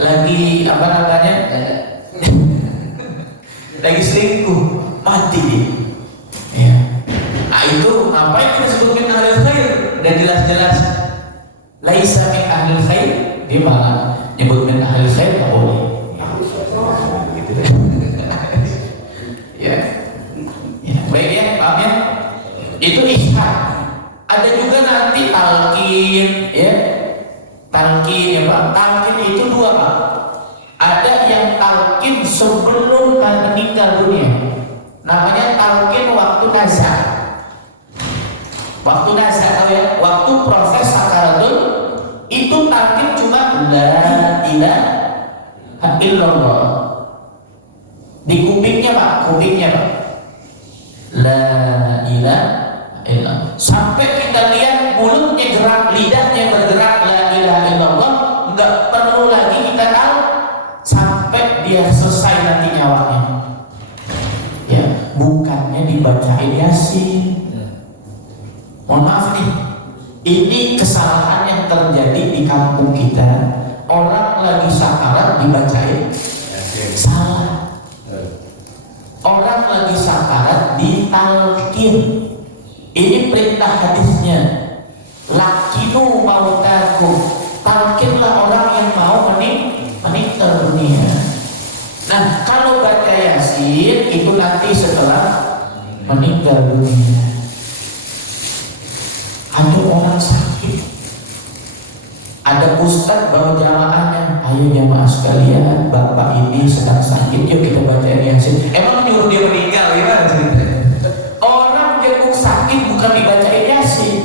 lagi apa namanya, lagi selingkuh, mati dia. Ya. Nah, itu ngapain kita sebutin ahlul khair? Dan jelas-jelas laisa min ahlul khair, dia malah nyebutkan ahlul khair nggak boleh. Ya. Ya, baik ya, paham ya? Itu ishak. Ada juga nanti talqin, ya. Talqin ya Pak. Talqin itu dua Pak. Ada yang talqin sebelum meninggal dunia. Namanya talqin waktu nazar. Waktu nazar tahu ya? Waktu proses sakaratul itu talqin cuma la ilaha illallah. Di kupingnya Pak, kupingnya Pak. La ilaha illallah. Sampai kita lihat mulutnya gerak, lidahnya bergerak, la ilaha illallah. Enggak perlu lagi kita tahu sampai dia selesai nanti nyawanya. Ya, bukannya dibacain Yasin. Mohon maaf nih, ini kesalahan yang terjadi di kampung kita. Orang lagi sakarat dibacain salah. Orang lagi sakarat ditalqin. Ini perintah hadisnya. Lakinu mautakum. Talqinlah orang yang mau meninggal dunia. Nah, kalau baca Yasin itu nanti setelah meninggal dunia. Ada orang sakit, ada ustadz bawa jamaahnya, ayo jamaah sekalian, bapak ini sedang sakit, yuk kita bacain Yasin. Emang nyuruh dia meninggal gimana ceritanya? Orang jenguk sakit bukan dibacain Yasin,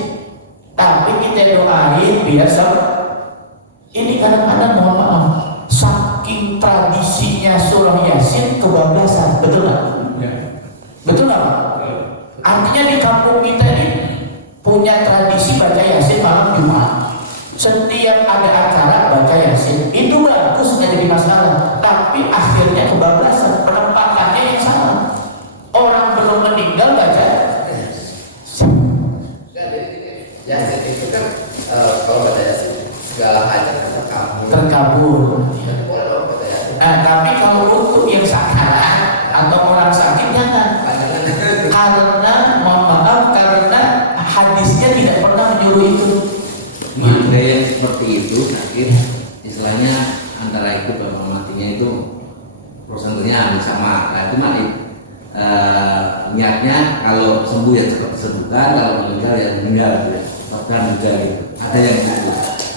tapi kita doain biar sembuh. Ini kadang-kadang mohon maaf, saking tradisinya surah Yasin kebablasan, betul nggak? Betul nggak? Artinya di kampung kita ini punya tradisi baca Yasin malam Jumat. Setiap ada acara baca Yasin, itu bagus, nggak jadi masalah. Tapi akhirnya kebablasan, penempatannya yang salah. Orang belum meninggal baca Yasin itu kan kalau baca Yasin segala hajat terkabul. Boleh dong baca Yasin. Nah, tapi kalau untuk yang sakarat atau orang sakit jangan. Karena mohon maaf, karena hadisnya tidak pernah menyuruh itu. Ada yang seperti itu sakit, istilahnya antara hidup dan matinya itu prosentunya sama. Nah itu niatnya kalau sembuh ya cepat disembuhkan, kalau meninggal ya meninggal, bahkan juga gitu. Ada yang gitu.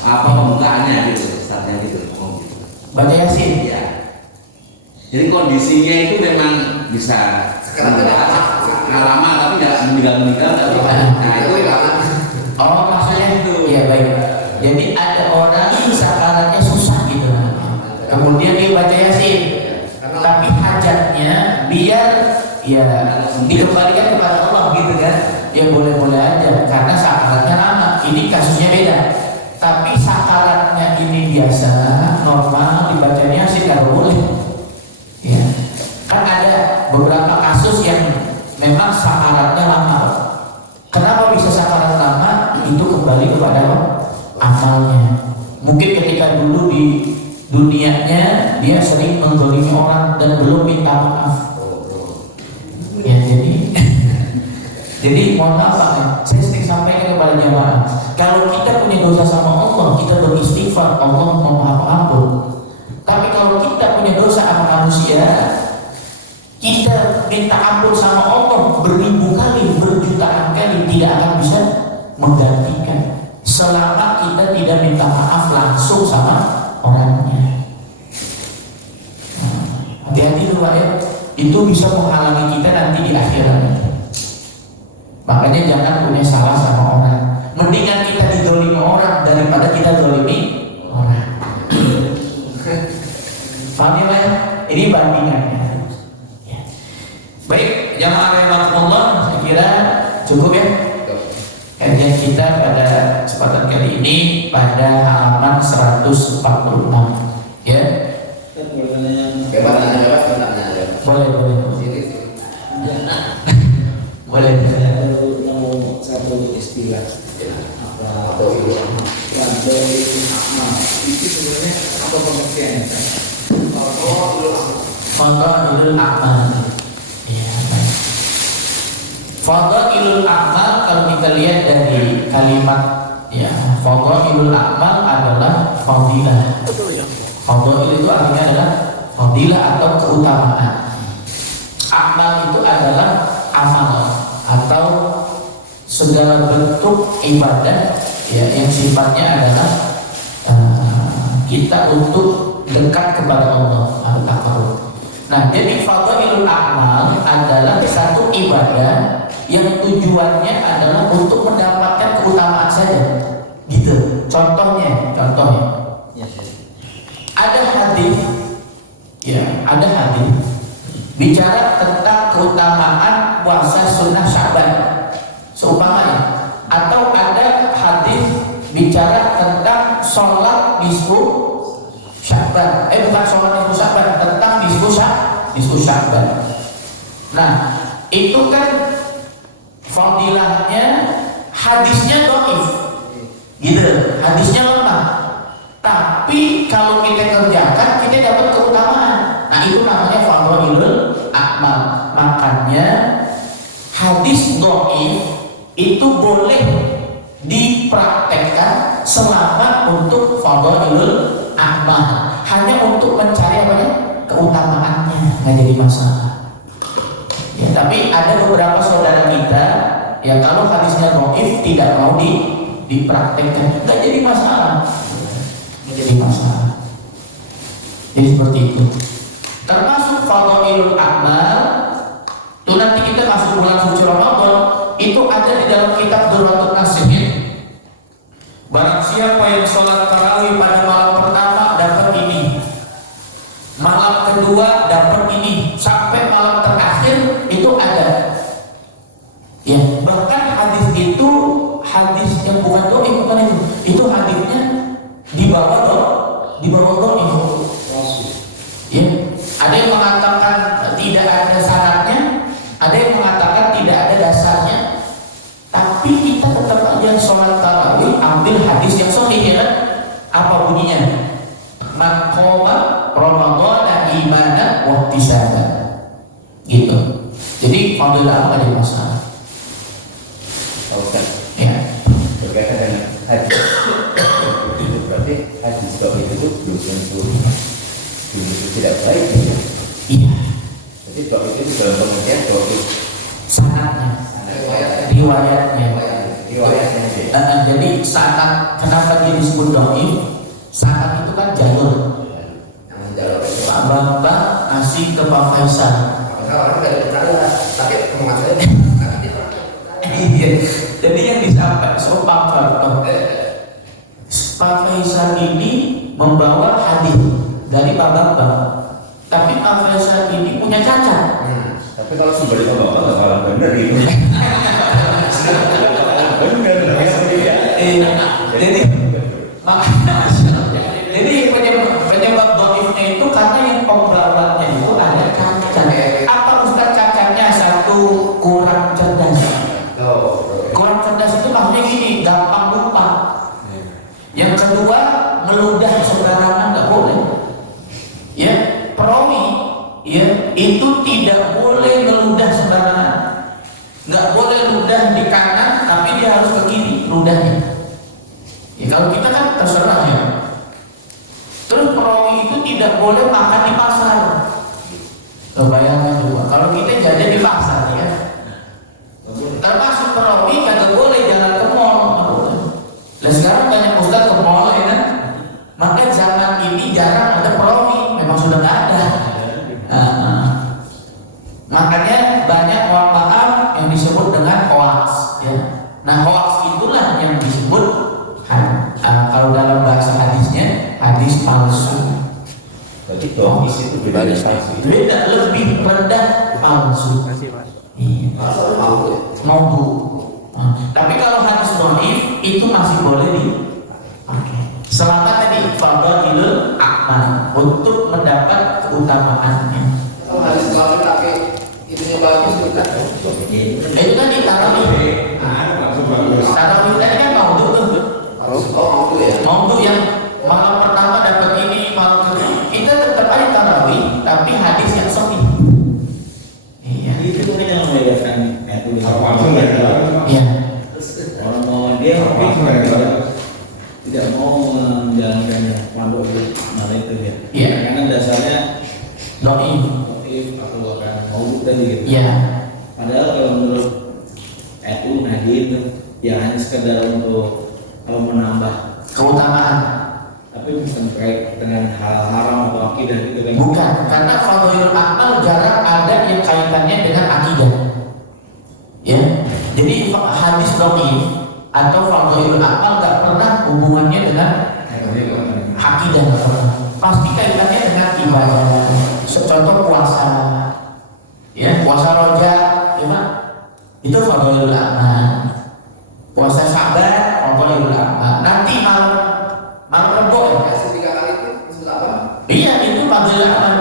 Apa pembukaannya gitu, startnya gitu. Baca Yasin. Ya. Jadi kondisinya itu memang bisa lama tapi nggak meninggal tapi nah itu Oh, maksudnya itu ya baik. Jadi ada orang sakaratnya susah gitu, kemudian dia baca Yasin, tapi hajatnya biar ya dikembalikan kepada Allah gitu kan. Ya boleh-boleh aja karena sakaratnya lama. Ini kasusnya beda. Tapi sakaratnya ini biasa, normal dibacanya sih nggak boleh. Ya, kan ada beberapa kasus yang memang sakaratnya lama. Kenapa bisa sakarat lama? Itu kembali kepada amalnya. Mungkin ketika dulu di dunianya dia sering menggolimi orang dan belum minta maaf. Ya jadi mohon maaf Pak, saya sering sampaikan kepada jamaah, kalau kita punya dosa sama Allah, kita beristighfar, Allah mau maaf ampun. Tapi kalau kita punya dosa sama manusia, kita minta ampun sama Allah beribu kali, berjutaan kali, tidak akan bisa menggantikan selama kita tidak minta maaf langsung sama orangnya. Hati-hati tuh Pak ya, itu bisa menghalangi kita nanti di akhirat. Makanya jangan punya salah sama orang. Mendingan kita dizalimi orang daripada kita zalimi orang. Paham ya? Ini bandingannya. Ya. Baik, jamaah rahimakumullah, saya kira cukup ya kajian kita pada kesempatan kali ini pada halaman 146 ya. Boleh. Boleh. Saya perlu nemu satu istilah apa dari amal itu sebenarnya apa pengertiannya kan? Fadhailul amal. Ya, baik. Fadhailul amal kalau kita lihat dari kalimat ya, fadhailul amal adalah fadilah. Fadhail itu artinya adalah fadilah atau keutamaan. Amal itu adalah amal atau segala bentuk ibadah ya yang sifatnya adalah kita untuk dekat kepada Allah al-taqarrub. Nah, jadi fadhailul a'mal adalah satu ibadah yang tujuannya adalah untuk mendapatkan keutamaan saja. Gitu. Contohnya. Ada hadis bicara tentang keutamaan puasa sunnah Sya'ban. Seumpamanya, atau ada hadis bicara tentang sholat nisfu Sya'ban. Bukan sholat nisfu Sya'ban, tentang nisfu Sya'ban. Nah, itu kan fadilahnya hadisnya dhaif. Gitu, hadisnya lemah. Tapi kalau kita kerjakan, kita dapat keutamaan. Nah, itu namanya fadhailul a'mal. Makanya hadis dhaif itu boleh dipraktekkan selama untuk fadhailul a'mal, hanya untuk mencari apa ya? Keutamaannya, nggak jadi masalah. Ya, tapi ada beberapa saudara kita yang kalau hadisnya dhaif tidak mau dipraktekkan, nggak jadi masalah. Jadi seperti itu. Termasuk fadhailul a'mal itu nanti kita masuk bulan suci Ramadan, itu ada di dalam kitab Durratun Nasihin. Barang siapa yang sholat tarawih pada malam pertama dapat ini, malam kedua dapat ini, sampai malam terakhir itu ada. Ya, bahkan hadis itu hadis yang bukan itu hadisnya di bawah dhaif. Ya, ada yang mengatakan tidak ada syaratnya, ada yang mengatakan tidak ada dasarnya. Tapi kita tetap aja sholat tarawih ambil hadis yang sahih ya kan? Apa bunyinya? Man qoma ramadhana imanan wa ihtisaban. Gitu. Jadi alhamdulillah ada masalah. Ya. Berkaitan dengan hadis itu berarti hadis bab itu belum tentu tidak baik ya? Iya. Jadi bab itu dalam pengertian bab itu Sanadnya, riwayatnya. Jadi sanad, kenapa dia disebut dhaif? Sanad itu kan jalur. Pak Bambang ngasih ke Pak Faisal. Iya. Jadi yang disampaikan Pak Farto, Pak Faisal ini membawa hadis dari Pak Bambang, tapi Pak Faisal ini punya cacat. Tapi kalau sumber itu nggak bakal benar itu. Benar, Jadi makanya jadi ludahnya. Ya kalau kita kan terserah ya. Terus perawi itu tidak boleh makan di pasar. Kebayangkan coba, kalau kita jajan di pasar ya, termasuk perawi kagak boleh jalan ke mall. Dan sekarang banyak ustaz ke mall ya kan. Maka zaman ini jarang ada perawi, memang sudah nggak ada. Makanya banyak orang yang disebut dengan hoax ya. Nah hoax itulah yang disebut kalau dalam bahasa hadisnya hadis palsu. Berarti dohis itu beda dari palsu. Beda, lebih rendah palsu. Iya. Maudu. Tapi kalau hadis dhaif itu masih boleh dipakai. Selama tadi fadhailul a'mal untuk mendapat keutamaannya. Kalau hadis dhaif pakai itunya bagus kita. Itu tadi tarawih. Tarawih tadi kan maudu tuh. Mau ya. Maudu yang malam pertama dapat ini, malam kedua kita tetap ada tarawih, tapi hadis yang sahih. Iya. Itu mungkin yang membedakan itu Iya. orang mau dia tidak mau menjalankannya pondok malah itu dia. Iya. Karena dasarnya Doi. atau bahkan mau tadi gitu. Iya. Padahal kalau menurut NU Nadi itu ya hanya sekedar untuk kalau menambah Keutamaan. tapi bukan terkait dengan hal haram atau akidah gitu kan. Bukan, karena fadhailul a'mal jarang ada yang kaitannya dengan akidah. Ya. Jadi hadis dhaif atau fadhailul a'mal enggak pernah hubungannya dengan akidah, enggak pernah. Pasti kaitannya dengan ibadah. Contoh puasa. Ya, puasa rojak, ya Pak. Itu fadhailul a'mal. Puasa Syaban, fadhailul a'mal. Nanti malam Rebo ya. Kasih 3 kali itu maksud apa? Iya itu fadhailul a'mal.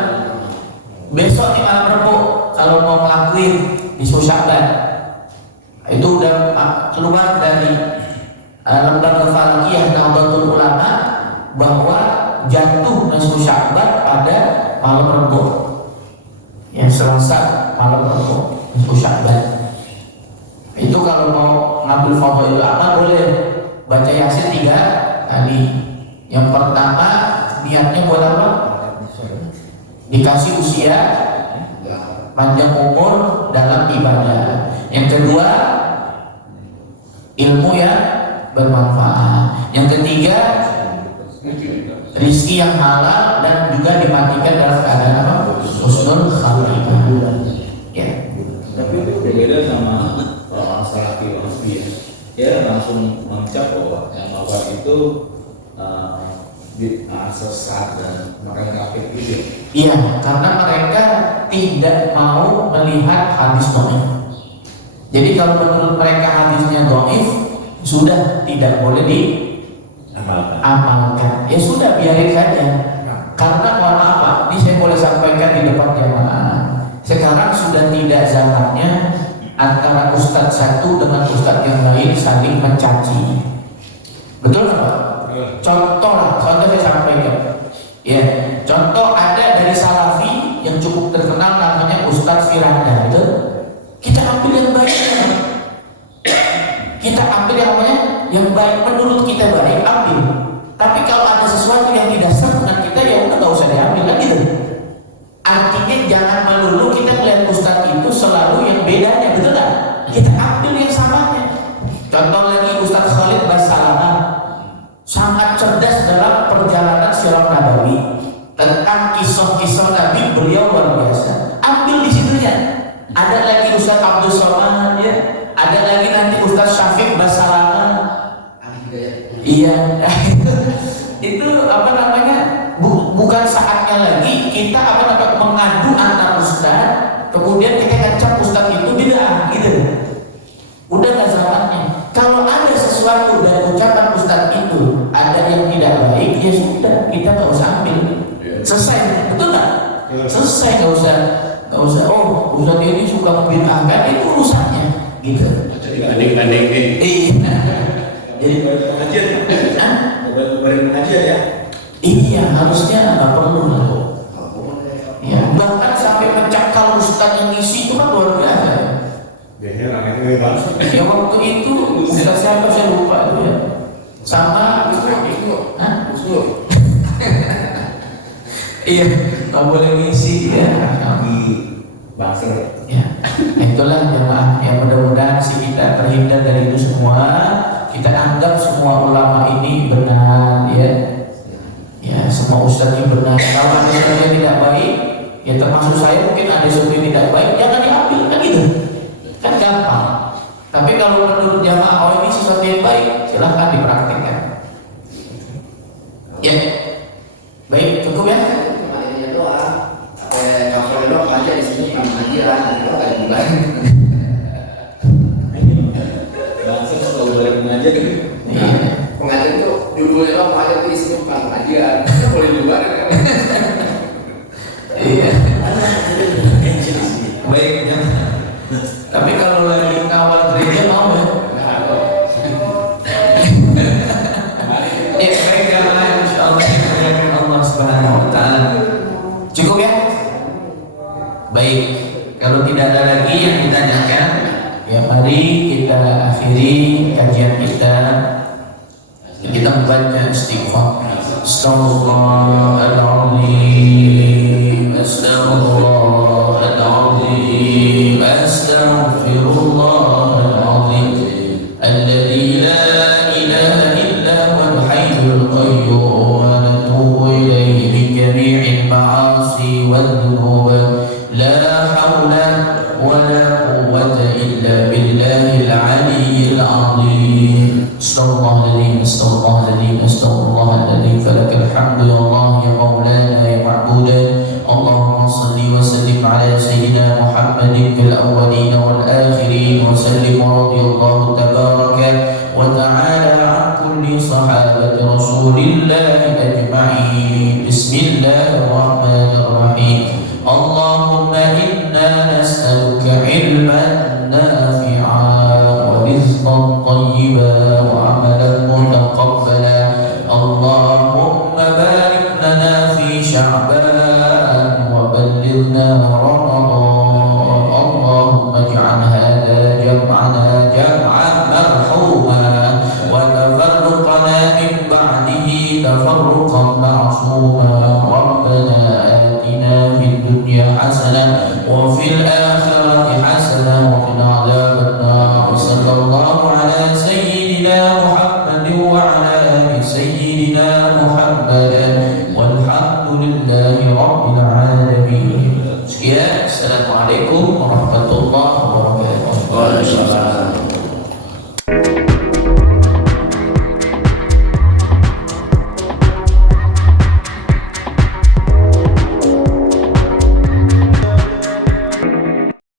Besok di malam Rebo kalau mau ngelakuin di Syaban itu udah keluar dari lembaga Falakiyah Nahdlatul Ulama bahwa jatuh nisfu Sya'ban pada malam Rebo. Ya Selasa malam Rebo nisfu Sya'ban. Itu kalau mau ngambil fadhailul a'mal boleh baca Yasin 3 kali. Yang pertama niatnya buat apa? Dikasih usia, panjang umur dalam ibadah. Yang kedua ilmu yang bermanfaat. Yang ketiga rizki yang halal dan juga dimatikan dalam keadaan apa? Husnul khatimah. Ya. Tapi itu berbeda sama orang salafi wasbi ya. Dia langsung mengucap bahwa yang melakukan itu sesat dan makan kafir gitu. Iya, karena mereka tidak mau melihat hadis dhaif. Jadi kalau menurut mereka hadisnya dhaif, sudah tidak boleh diamalkan. Ya sudah biarin saja. Karena mohon maaf Pak, ini saya boleh sampaikan di depan jamaah. Sekarang sudah tidak zamannya antara ustadz satu dengan ustadz yang lain saling mencaci. Betul nggak Pak? Contoh saya sampaikan. Ya, contoh ada dari Salafi yang cukup terkenal namanya Ustadz Firanda itu. Kita ambil yang baiknya. Kita ambil yang baik menurut kita baik ambil. Tapi kalau ada sesuatu yang tidak seru dengan kita ya udah nggak usah diambil kan gitu. Artinya jangan melulu kita melihat Ustadz itu selalu yang bedanya, betul nggak? Kita ambil yang samanya. Contoh lagi Ustadz Khalid Basalamah sangat cerdas dalam perjalanan sirat Nabawi tentang kisah-kisah Nabi, beliau luar biasa. Ambil di situnya. Ada lagi Ustadz Abdul Somad ya, ada lagi nanti Ustadz Syafiq Basalamah. Iya, itu apa namanya? Bukan saatnya lagi kita mengadu antar ustadz, kemudian kita ngecap ustadz itu bid'ah gitu. Udah nggak zamannya. Kalau ada sesuatu dari ucapan ustadz itu ada yang tidak baik, ya sudah kita nggak usah ambil. Selesai, betul nggak? Selesai, nggak usah. Oh, ustadz ini suka membid'ahkan, itu urusannya, gitu. Jadi andeng Jadi pengajian, pengajian ya. Iya, harusnya nggak perlu lah. Ya, bahkan sampai mencakal ustadz yang ngisi itu kan luar biasa. Biasanya ramai banget. Ya waktu itu ustadz siapa saya lupa. sama Gus Hah? Nur. Iya, nggak boleh ngisi ya. Di Bakser. Ya, itulah jemaah yang mudah-mudahan sih kita terhindar dari itu semua. Kita anggap semua ulama ini benar, ya. Ya, semua ustadz ini benar. Kalau ada sesuatu yang tidak baik, ya termasuk saya mungkin ada sesuatu yang tidak baik, jangan diambil, kan gitu. Kan gampang. Tapi kalau menurut jamaah, oh ini sesuatu yang baik, silahkan dipraktikkan. Ya, baik, cukup ya. Cuma ini doang. Cover dong aja di sini pengajian, itu kayak bulan. Langsung kalau balik mengajar gitu. Iya. Pengajian itu judulnya doang pengajian itu isinya bukan pengajian. Kita boleh juga kan? Iya. Baik, ya. Tapi kalau lagi kawal gereja mau ya? Baik ya, insyaallah Allah Subhanahu wa taala. Cukup ya? Baik, kalau tidak ada lagi yang ditanyakan, ya mari kita akhiri kajian kita. Kita membaca istighfar. Astaghfirullahaladzim, astaghfirullahaladzim, astaghfirullahaladzim, alladzi la ilaha illa huwal hayyul qayyum, wa natubu ilaihi min jami'il ma'asi wadh-dhunub, la hawla wa la quwwata illa billahil 'aliyyil 'azim. Astaghfirullahaladzim, astaghfirullahaladzim, astaghfirullahaladzim, falakal hamdu ya Allah ya maulana ya ma'buda. Allahumma salli wa sallim ala sayyidina Muhammadin fil awwalin wal akhirin, wa sallim radiyallahu tabaraka wa ta'ala an kulli sahabati Rasulillah ajma'in. Bismillahirrahmanirrahim. Allahumma inna nas'aluka ilman nafi'a wa rizqan tayyiban